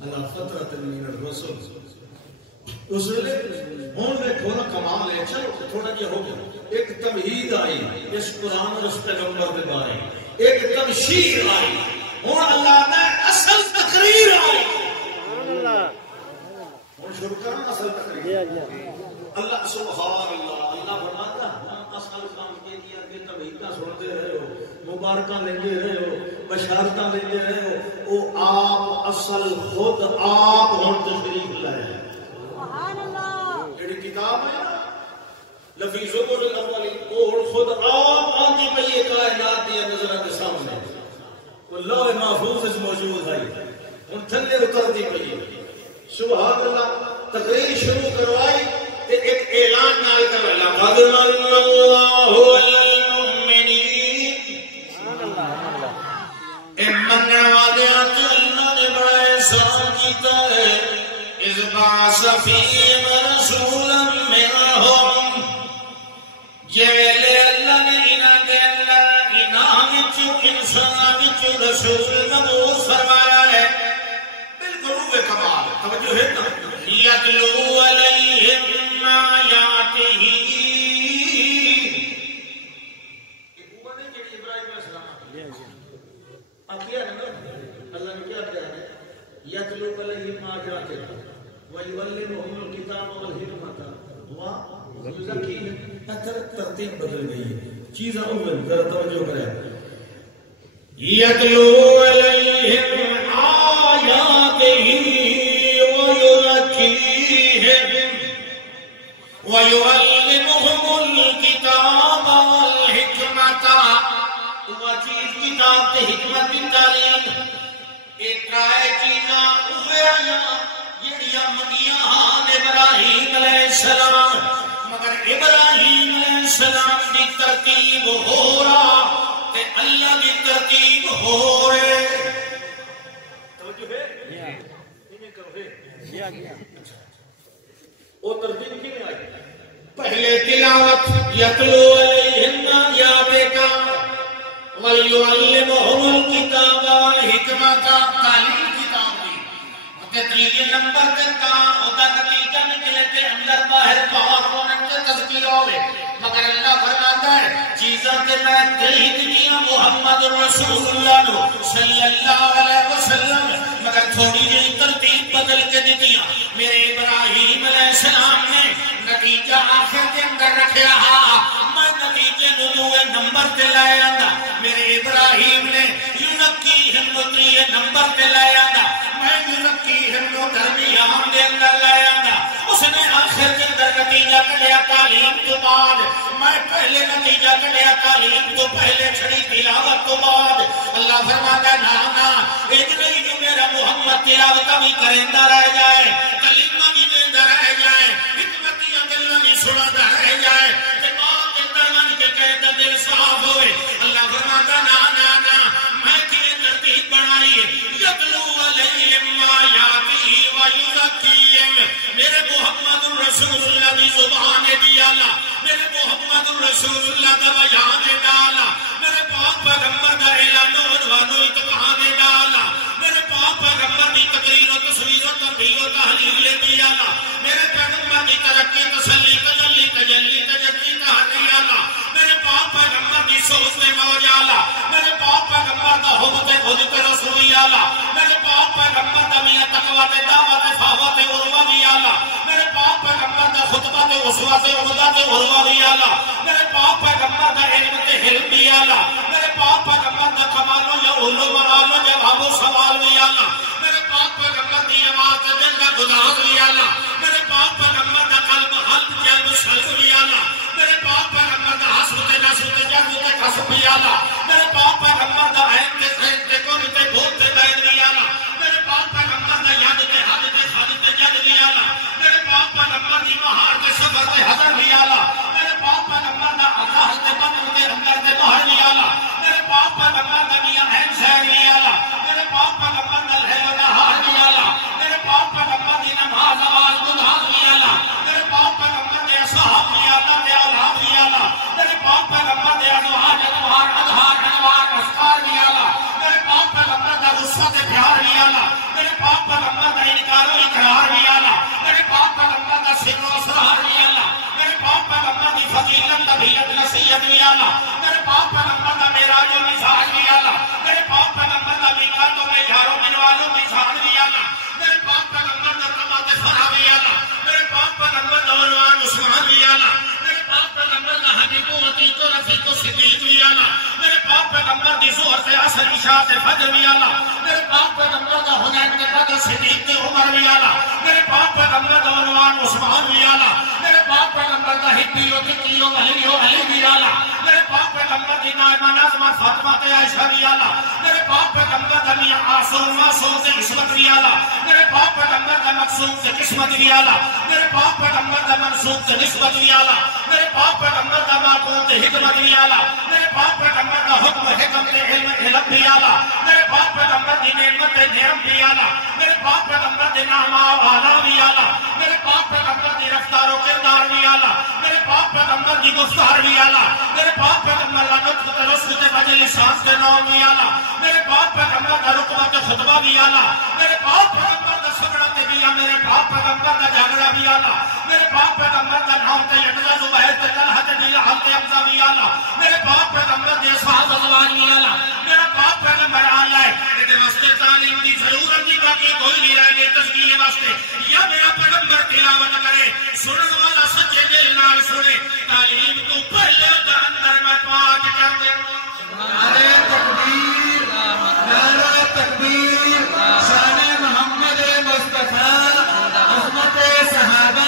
اللہ فطرت من الرسل۔ اس ویلے ہوں میں تھوڑا کمال ہے، چلو تھوڑا کیا ہو گیا، ایک تمہید آئی اس قرآن اور اس پیغمبر کے بارے، ایک تبشیر آئی، ہوں اللہ نے اصل تقریر آئی، ہوں شروع کرنا اصل تقریر۔ اللہ سبحان اللہ، اللہ فرماتا ہم اصل کام کے دیا کہ تمہیدہ سنتے رہے ہو، مبارکہ لیتے رہے ہو، بشارتہ لیتے رہے ہو، وہ آپ اصل خود آپ ہون تشریف لائے ہیں۔ جڑی کتاب ہے نا لفی زبر الاولین، وہ خود آپ آتی پئی ہے کائنات دیا نظرہ کے سامنے، وہ لوح محفوظ اس موجود ہے، ان تھلے اتر دی پئی ہے۔ سبحان اللہ، تقریر شروع کروائی تے ایک اعلان نال کر لقد من اللہ علی المؤمنین، مننے والے اللہ نے بڑا احسان کیتا ہے، اذ بعث فیہم رسولا منہم، جیلے اللہ نے انہاں دے اندر انہاں وچوں انسان وچوں رسول مبعوث فرمایا ہے۔ بالکل روح کمال، توجہ ہے نا، یتلو علیہم آیاتہ، اللہ نے کیا کہا ہے یتلو علیہم آیاتہ ویعلمہم الکتاب والحکمۃ ویزکیہم۔ ترتیب بدل گئی ہے، چیزاں اول ذرا توجہ کریں۔ یتلو علیہم آیاتہ ویزکیہم ویعلمہم الکتاب والحکمۃ، وہ چیز کتاب تے حکمت کی تعلیم، ایک رائے چیزاں اوے آیاں جڑیاں منگیاں ہاں ابراہیم علیہ السلام، مگر ابراہیم علیہ السلام دی ترتیب ہو رہا تے اللہ دی ترتیب ہو رہے۔ توجہ ہے انہیں کرو ہے وہ ترتیب کی میں آئی، پہلے تلاوت یتلو علیہم آیاتک وَيُعَلِّمُهُمُ الْكِتَابَ وَالْحِکْمَةَ، تعلیم کتاب دی، تیسرے نمبر دیتا ہوتا نتیجہ نکلے تے اندر باہر پاک ہونے تے تذکیہ ہوئے، مگر اللہ فرماتا ہے چیزاں تے میں دہی دیا محمد رسول اللہ صلی اللہ علیہ وسلم، مگر تھوڑی جی ترتیب بدل کے دیا۔ میرے ابراہیم علیہ السلام نے نتیجہ آخر کے اندر رکھا، میں نتیجے دوے نمبر تے لائے آندا، میرے ابراہیم نے یونکی ہمتری نمبر تے لائے آندا، میں یونکی ہمتو درمیان دے اندر لائے آندا، اس نے آخر کے اندر نتیجہ کڑیا تعلیم تو بعد، میں پہلے نتیجہ کڑیا تعلیم تو پہلے چھڑی تلاوت تو بعد۔ اللہ فرماتا نا نا ایک نہیں جو میرا محمد تلاوت بھی کرندہ رہ جائے، کلمہ بھی دیندہ رہ جائے، حکمتیاں دلہ بھی سنادہ رہ جائے، دل صاف ہوئے۔ اللہ فرماتا نا نا نا میں کیے ترتیب بنائی یتلو علیہم آیاتہ ویزکیہم، میرے محمد رسول اللہ کی زبان دیالا، میرے محمد رسول اللہ کا بیان ڈالا، میرے پاک پیغمبر کا اعلان و عنوان و اتقان ڈالا، میرے پاک پیغمبر کی تقریر و تصویر و تنبیہ و تحلیل دیالا، میرے پیغمبر کی ترقی تسلی تجلی تجلی تجلی کہانی آلا، میرے پاک پیغمبر کی سوچ میں موج آلا، میرے پاک پیغمبر کا حبت خود رسولی آلا، میرے پاک پیغمبر کا میاں تقویٰ دعوت فاوت عروہ بھی آلا، میرے خطبہ تے اسوہ تے عمدہ تے عروہ بھی آلہ میرے پاک پیغمبر دا علم تے حلم بھی آلہ میرے پاک پیغمبر دا کمالو یا علوم آلو جواب و سوال بھی آلہ میرے پاک پیغمبر دی آواز دل دا گداز بھی آلہ میرے پاک پیغمبر دا قلب حلب جلب سلب بھی آلہ میرے پاک پیغمبر دا حسب تے نسب تے جذب تے قصب بھی آلہ میرے پاک پیغمبر دا عین تے خین تے کن تے بھوت تے بین بھی آلہ میرے پاک پیغمبر دا ید تے حد تے خد تے جد بھی آلہ میرے پاک پیغمبر دی مہار تے سفر تے حضر بھی آلہ میرے پاک پیغمبر دا عطاہ تے بدر تے اندر تے باہر بھی آلہ میرے پاک پیغمبر دا میاں عین شہر بھی آلہ میرے پاک پیغمبر دا لہل و نہار بھی آلہ میرے پاک پیغمبر دی نماز آواز گناہ بھی آلہ میرے پاک پیغمبر دے اصحاب بھی آلہ تے اولاد بھی آلہ میرے پاک پیغمبر دے ازواج ادوار اظہار انوار اسکار بھی آلہ میرے پاک پیغمبر دا غصہ تے پیار بھی آلہ میرے پاک پیغمبر دا انکار و اقرار بھی آلہ میرے پاک پیغمبر دا سر و اسرار بھی آلہ میرے پاک پیغمبر دی فضیلت طبیعت نصیحت بھی آلہ میرے پاک پیغمبر دا معراج و مزاج بھی آلہ میرے پاک پیغمبر دا میقات و معیار و منوال و میزان بھی آلہ میرے پاک پیغمبر دا طمع فرح بھی آلہ میرے پاک پیغمبر دا عنوان عثمان بھی آلہ میرے پاک پیغمبر دا حبیب و عتیق و رفیق و صدیق بھی آلہ میرے پاک پیغمبر دی ظہر تے عصر عشاء تے فجر بھی آلہ میرے پاک پیغمبر دا حنین تے بدر صدیق تے عمر بھی آلہ میرے پاک پیغمبر دا عنوان عثمان بھی آلہ میرے پاک پیغمبر دا حبی و تقی و علی بھی آلہ میرے پاک پیغمبر دی نائمہ نظمہ فاطمہ تے عائشہ بھی آلہ میرے پاک پیغمبر دا میاں آسون معصوم تے عصمت بھی آلہ میرے پاک پیغمبر دا مقصوم تے قسمت بھی آلہ میرے پاک پیغمبر دا منصوب تے نسبت بھی آلہ میرے پاک پیغمبر دا معقول تے حکمت بھی آلہ میرے پاک پیغمبر دا حکم حکم تے علم بھی آلہ میرے پاک پیغمبر دی نعمت تے نعم بھی آلہ میرے پاک پیغمبر دے نام و آلہ بھی آلہ میرے پاک پیغمبر دی رفتار و کردار بھی آلہ میرے پاک پیغمبر دی گفتار بھی آلہ میرے پاک پیغمبر دا نطق تے رسل تے وجہ لسان تے نام بھی آلہ میرے پاک پیغمبر دا رقبہ تے خطبہ بھی آلہ میرے پاک پیغمبر دا سگڑا تے بھی آلہ میرے پاک پیغمبر دا جاگڑا بھی آلہ میرے پاک پیغمبر دا نام تے یکزا زبیر تے طلحہ تے بلال تے حمزہ بھی آلہ میرے پاک پیغمبر دے اصحاب ازواج بھی آلہ میرا پاک پیغمبر آلہ ہے میرے واسطے تعلیم دی ضرورت دی باقی کوئی نہیں رہ گئے تسکیل واسطے یا میرا پیغمبر تلاوت کرے سنن والا سچے دل نال سنے تعلیم تو پہلے دا اندر میں پاک کر دے نعرہ تکبیر نعرہ تکبیر شان محمد مصطفیٰ عظمت صحابہ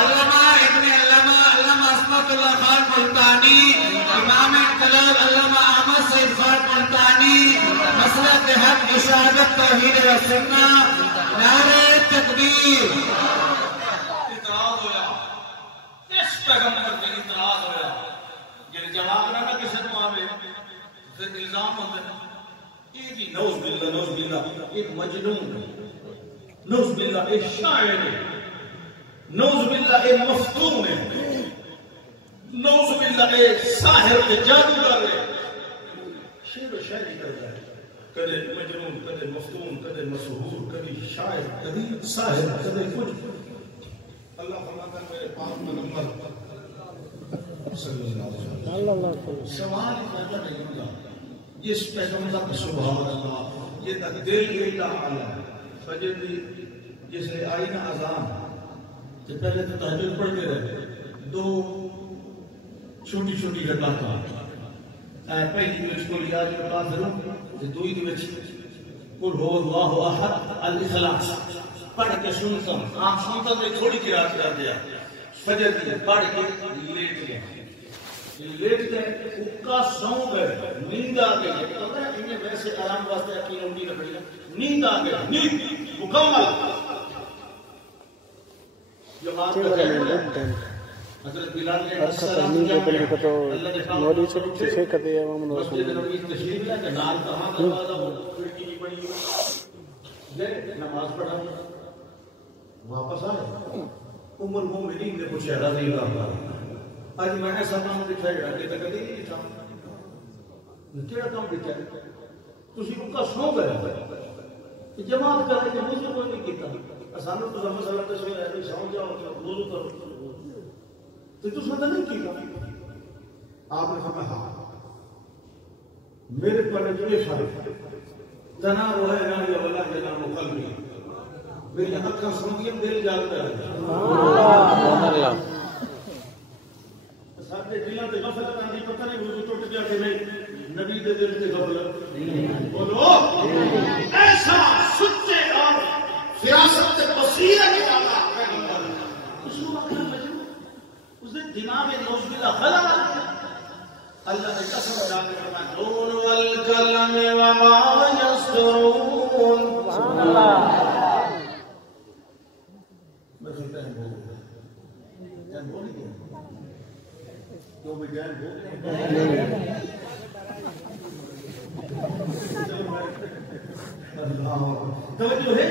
علامہ ابن علامہ عصمت اللہ خان ملتانی امام انقلاب علامہ احمد سید خان ملتانی مسلک حق اشاعت توحید و سنہ نعرہ تکبیر اعتراض ہویا اس پیغمبر پہ اعتراض ہویا جن جواب نہ کسی کو آوے پھر الزام ہوتا ہے یہ جی نوز باللہ ایک مجنون ہے نوز باللہ ایک شاعر ہے نوز باللہ ایک مفتون ہے نوز باللہ ایک ساحر کے جادوگر ہے شعر و شاعری کرتا ہے کدے مجنون کدے مفتون کدے مسحور کدے شاعر کدے ساحر کدے کچھ اللہ فرماتا ہے میرے پاک پیغمبر صلی اللہ علیہ وسلم سوال پیدا نہیں ہوگا جس پیغمبر سبحان اللہ یہ دل ایلا عالی فجر دی جسے آئی نا اذان تو پہلے تو تہجد پڑھتے رہے دو چھوٹی چھوٹی رکعتاں پہلی وچ قل یا ایھا الکافرون تے دوئی وچ قل هو اللہ احد الاخلاص پڑھ کے سنتا آپ سنتا تو تھوڑی قرات کر دیا فجر کی پڑھ کے لیٹ گئے لیٹ گئے اکا سو گئے نیند آ گئی پتہ ہے انہیں ویسے آرام واسطے اپنی روٹی رکھڑی نیند آ گئی نیند مکمل جماعت کا حضرت بلال نے السلام اللہ نوری سے کہتے ہیں مسجد نبوی تشریف لے کے نال کہاں دروازہ کھڑکی نہیں بنی گئے نماز پڑھا واپس آئے ام المومنین نے پوچھا رضی اللہ عنہ آج میں ایسا کام دکھا جڑا کہ کبھی نہیں تھا کیڑا کام دکھا تسی ان کا سو گئے جماعت کر کے وضو کوئی نہیں کیتا اسانو تو سمجھ اللہ تشریح ہے کہ سو جاؤ وضو کرو تو تس نے نہیں کیتا آپ نے فرمایا ہاں میرے پر جو فرق تنا روح نہ ولا جنا قلبی میری اکھاں سنگیاں دل جاگدا ہے سارے دلاں تے غفلت آندی پتہ نہیں وضو ٹوٹ گیا کہ نہیں نبی دے دل تے غفلت بولو ایسا سچے اور فراست تے بصیرت والا پیغمبر اس کو اکھاں مجنون اس دے دماغ میں نوزبلا خلا اللہ نے قسم ادا کر فرمایا نون والقلم وما یسطرون سبحان اللہ میں سنتا ہوں جان بولی کیوں بھی جان بولی توجہ ہے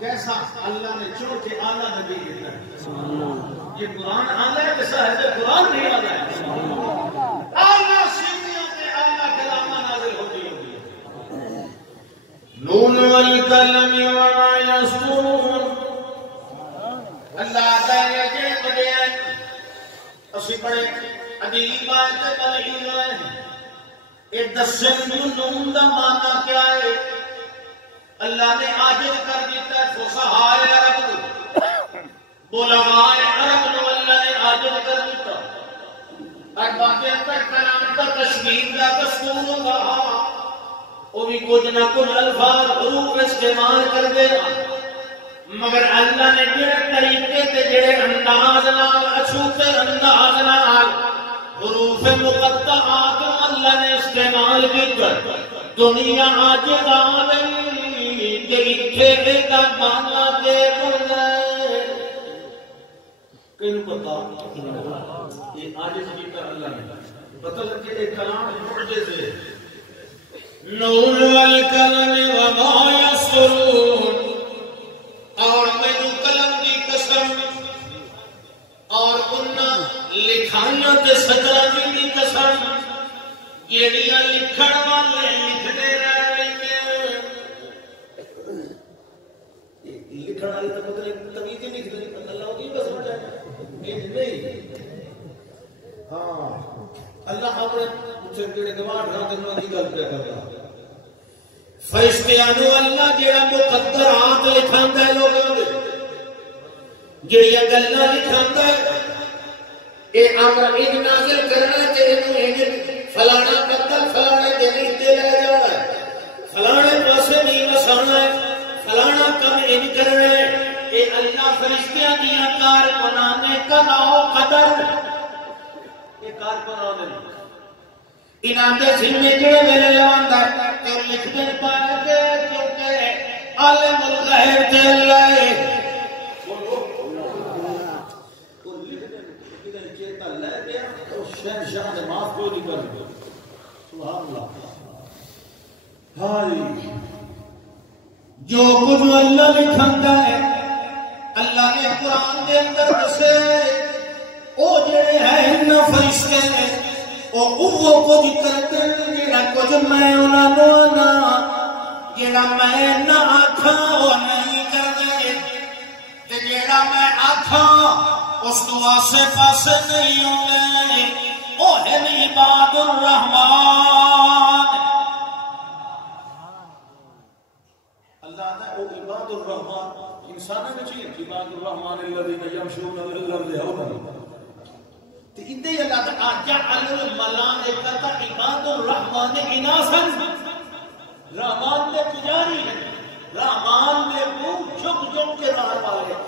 کیسا اللہ نے چون کے اعلیٰ نبی دیتا ہے یہ قرآن آلہ ہے کہ صاحب قرآن نہیں آلہ ہے آلہ سیدھیوں کے آلہ کلامہ نازل ہوتی ہوگی نون والقلم وما یسطرون اللہ تعالیٰ کے بڑے اسی بڑے عجیب آیت بنی ہے ایک دسن نون دا معنی کیا ہے اللہ نے عاجز کر دیتا ہے فصحائے عرب علماء عرب نے اللہ نے عاجز کر دیتا اور باقی تک کلام کا تشبیہ کا دستور ہوگا وہ بھی کچھ نہ کچھ الفاظ حروف استعمال کر دے مگر اللہ نے جڑے طریقے تے جڑے انداز نال اچھوتے انداز نال حروف مقطعات اللہ نے استعمال کیتا دنیا آج عالم کہ اتھے کا مانا دے بولے کہیں پتا یہ آج کیتا اللہ نے پتہ لگے ایک کلام معجزے نون والقلم وما یسطرون اور میں قلم کی قسم اور انہاں لکھائیاں تے سجادی کی قسم جیڑیاں لکھن والے لکھتے رہے لکھن والے تو مطلب تمیز ہی لکھتے اللہ ہوگی بس ہو جائے نہیں ہاں اللہ اپنے جڑے گواہ ڈراتے انہاں دی گل پہ کرتا فرشتیاں نو اللہ جڑا مقدرات لکھاندا ہے لوگوں دے جڑیاں گلاں لکھاندا ہے اے امر ان نازل کرنا تے اینو فلانا قتل فلانے دن اتنے لے جانا ہے فلانے پاسے نہیں وسانا ہے فلانا کم ان کرنا ہے اے اللہ فرشتیاں دیا کار بنانے کا ناؤ قدر یہ کار بنانے انہاں دے ذمے جڑے میرے لواندا تے لکھ دے پائے کہ کیونکہ عالم الغیب تے اللہ ہے شہنشاہ نے معاف کو نہیں کر دیا سبحان اللہ ہائی جو کچھ اللہ لکھاندا ہے اللہ نے قرآن دے اندر دسے او جڑے ہیں ان فرشتے نے او کچھ کرتے ہیں جڑا کچھ میں انہاں نو نہ جڑا میں نہ آکھاں او نہیں کردے تے جڑا میں آکھاں اس تو آسے پاسے نہیں ہوندے او ہے عباد الرحمن اللہ نے او عباد الرحمن انسانوں میں چاہیے عباد الرحمن الذين يمشون على الارض هونا تو ادھے اللہ تعالی جعل الملائکۃ عباد الرحمن اناسا رحمان نے پجاری ہے رحمان نے وہ جھک جھک کے رہنے والے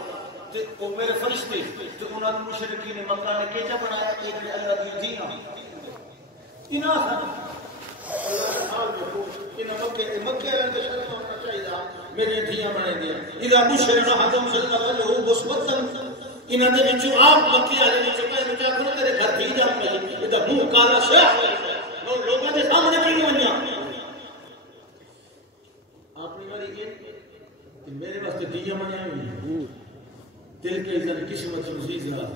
تو میرے فرشتے تو انہوں نے مشرکین مکہ نے کیسا بنایا ایک بھی اللہ دی دینا اناس مکہ رنگ شرط ہونا چاہیے میرے دھیاں بنے دیا اذا مشرک حدم صلی اللہ علیہ وسلم انہوں نے بچو آپ مکہ آلے نے چکے مجھے اکھنو تیرے گھر بھی جا میں ادھا منہ کالا شاہ لوگوں نے سامنے کی نہیں بنیا آپ نے ماری کہ میرے واسطے دیاں بنے ہوئی دل کے اذن قسمت مزید ہے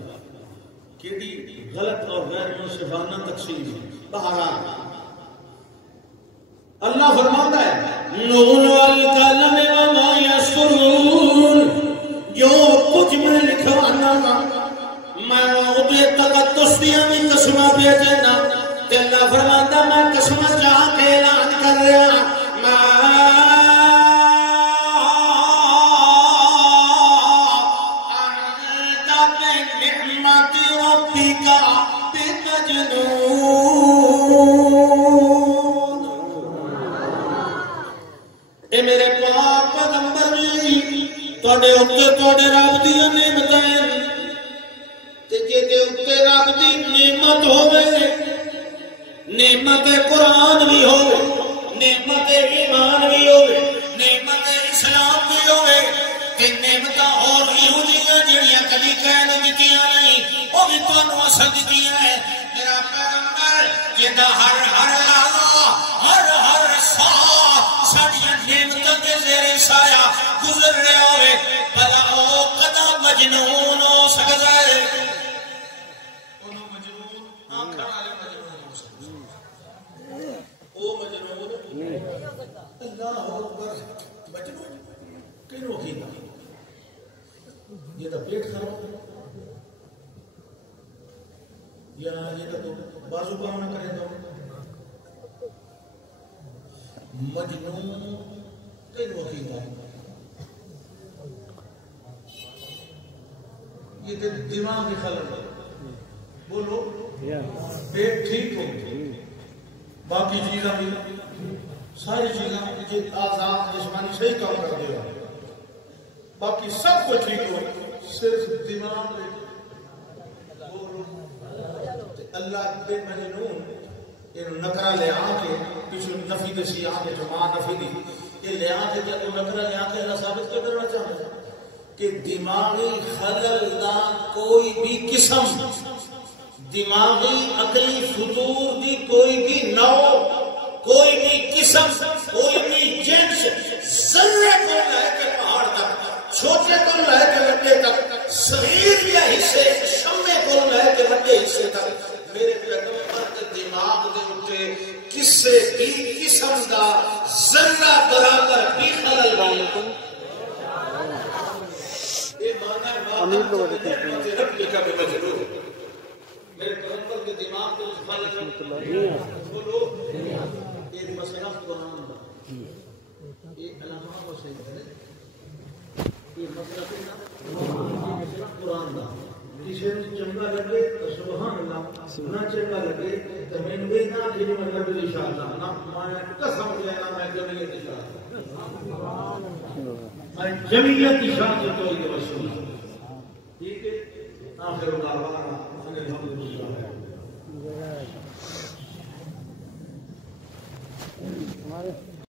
کہ غلط اور غیر منصفانہ تقسیم بہرحال اللہ فرماتا ہے نون والقلم وما یسطرون جو کچھ میں لکھوانا میں وہ تقدس دیا بھی قسمہ بھیجنا تے اللہ فرماتا میں قسمہ چاہ کے اعلان کر رہا قرآن بھی ہو، نعمت ایمان بھی ہو، نعمت اسلام بھی ہو، نعمت اور بھی ہو جڑیاں کبھی کہہ دیتیاں نہیں وہ بھی تمہیں اصل دیتیاں ہیں۔ میرا پیغمبر جہاں ہر ہر لحظہ ہر ہر سا ساڈیاں نعمتاں دے زیر سایہ گزر رہا ہوئے بھلا وہ قدم مجنون ہو سکتا ہے؟ اللہ اکبر مجنون کیوں کیتا یہ تو پیٹ خراب یا یہ تو بازو کام نہ کرے تو مجنون کیوں کیتا یہ تو دماغ کی خلل بولو پیٹ ٹھیک ہو باقی چیزاں بھی ساری چیزاں آزاد جسمانی صحیح کام کرتے ہو باقی سب کچھ ٹھیک ہو صرف دماغ اللہ کے مجنون یہ نکرا لے آ کے پیچھے نفی کے سی آ کے جو ماں نفی دی یہ لے آ کے جو نکرا لے آ کے اللہ ثابت کیا کرنا چاہتا ہے کہ دماغی خلل دا کوئی بھی قسم دماغی عقلی فطور دی کوئی بھی نوع کوئی بھی قسم کوئی بھی جنس ذرے کو لے کے پہاڑ تک چھوٹے کو لے کے بڑے تک صغیر یا حصے شمع کو لے کے بڑے حصے تک میرے پیغمبر کے دماغ دے اوپر کسے بھی قسم دا ذرہ برابر بھی خلل نہیں یہ مانا امیر لوگ دیکھتے ہیں میرے پیغمبر کے دماغ کو خلل بولو ایک مسئلہ قرآن دا ایک علامہ کو صحیح کرے یہ مسئلہ قرآن دا کسی نے چنگا لگے تو سبحان اللہ نہ چنگا لگے تو میں نے نہ کہ میں لگے انشاءاللہ نہ میں قسم لینا میں جمعیت اشاعت میں جمعیت اشاعت تو یہ رسول ٹھیک ہے آخر دعوانا الحمدللہ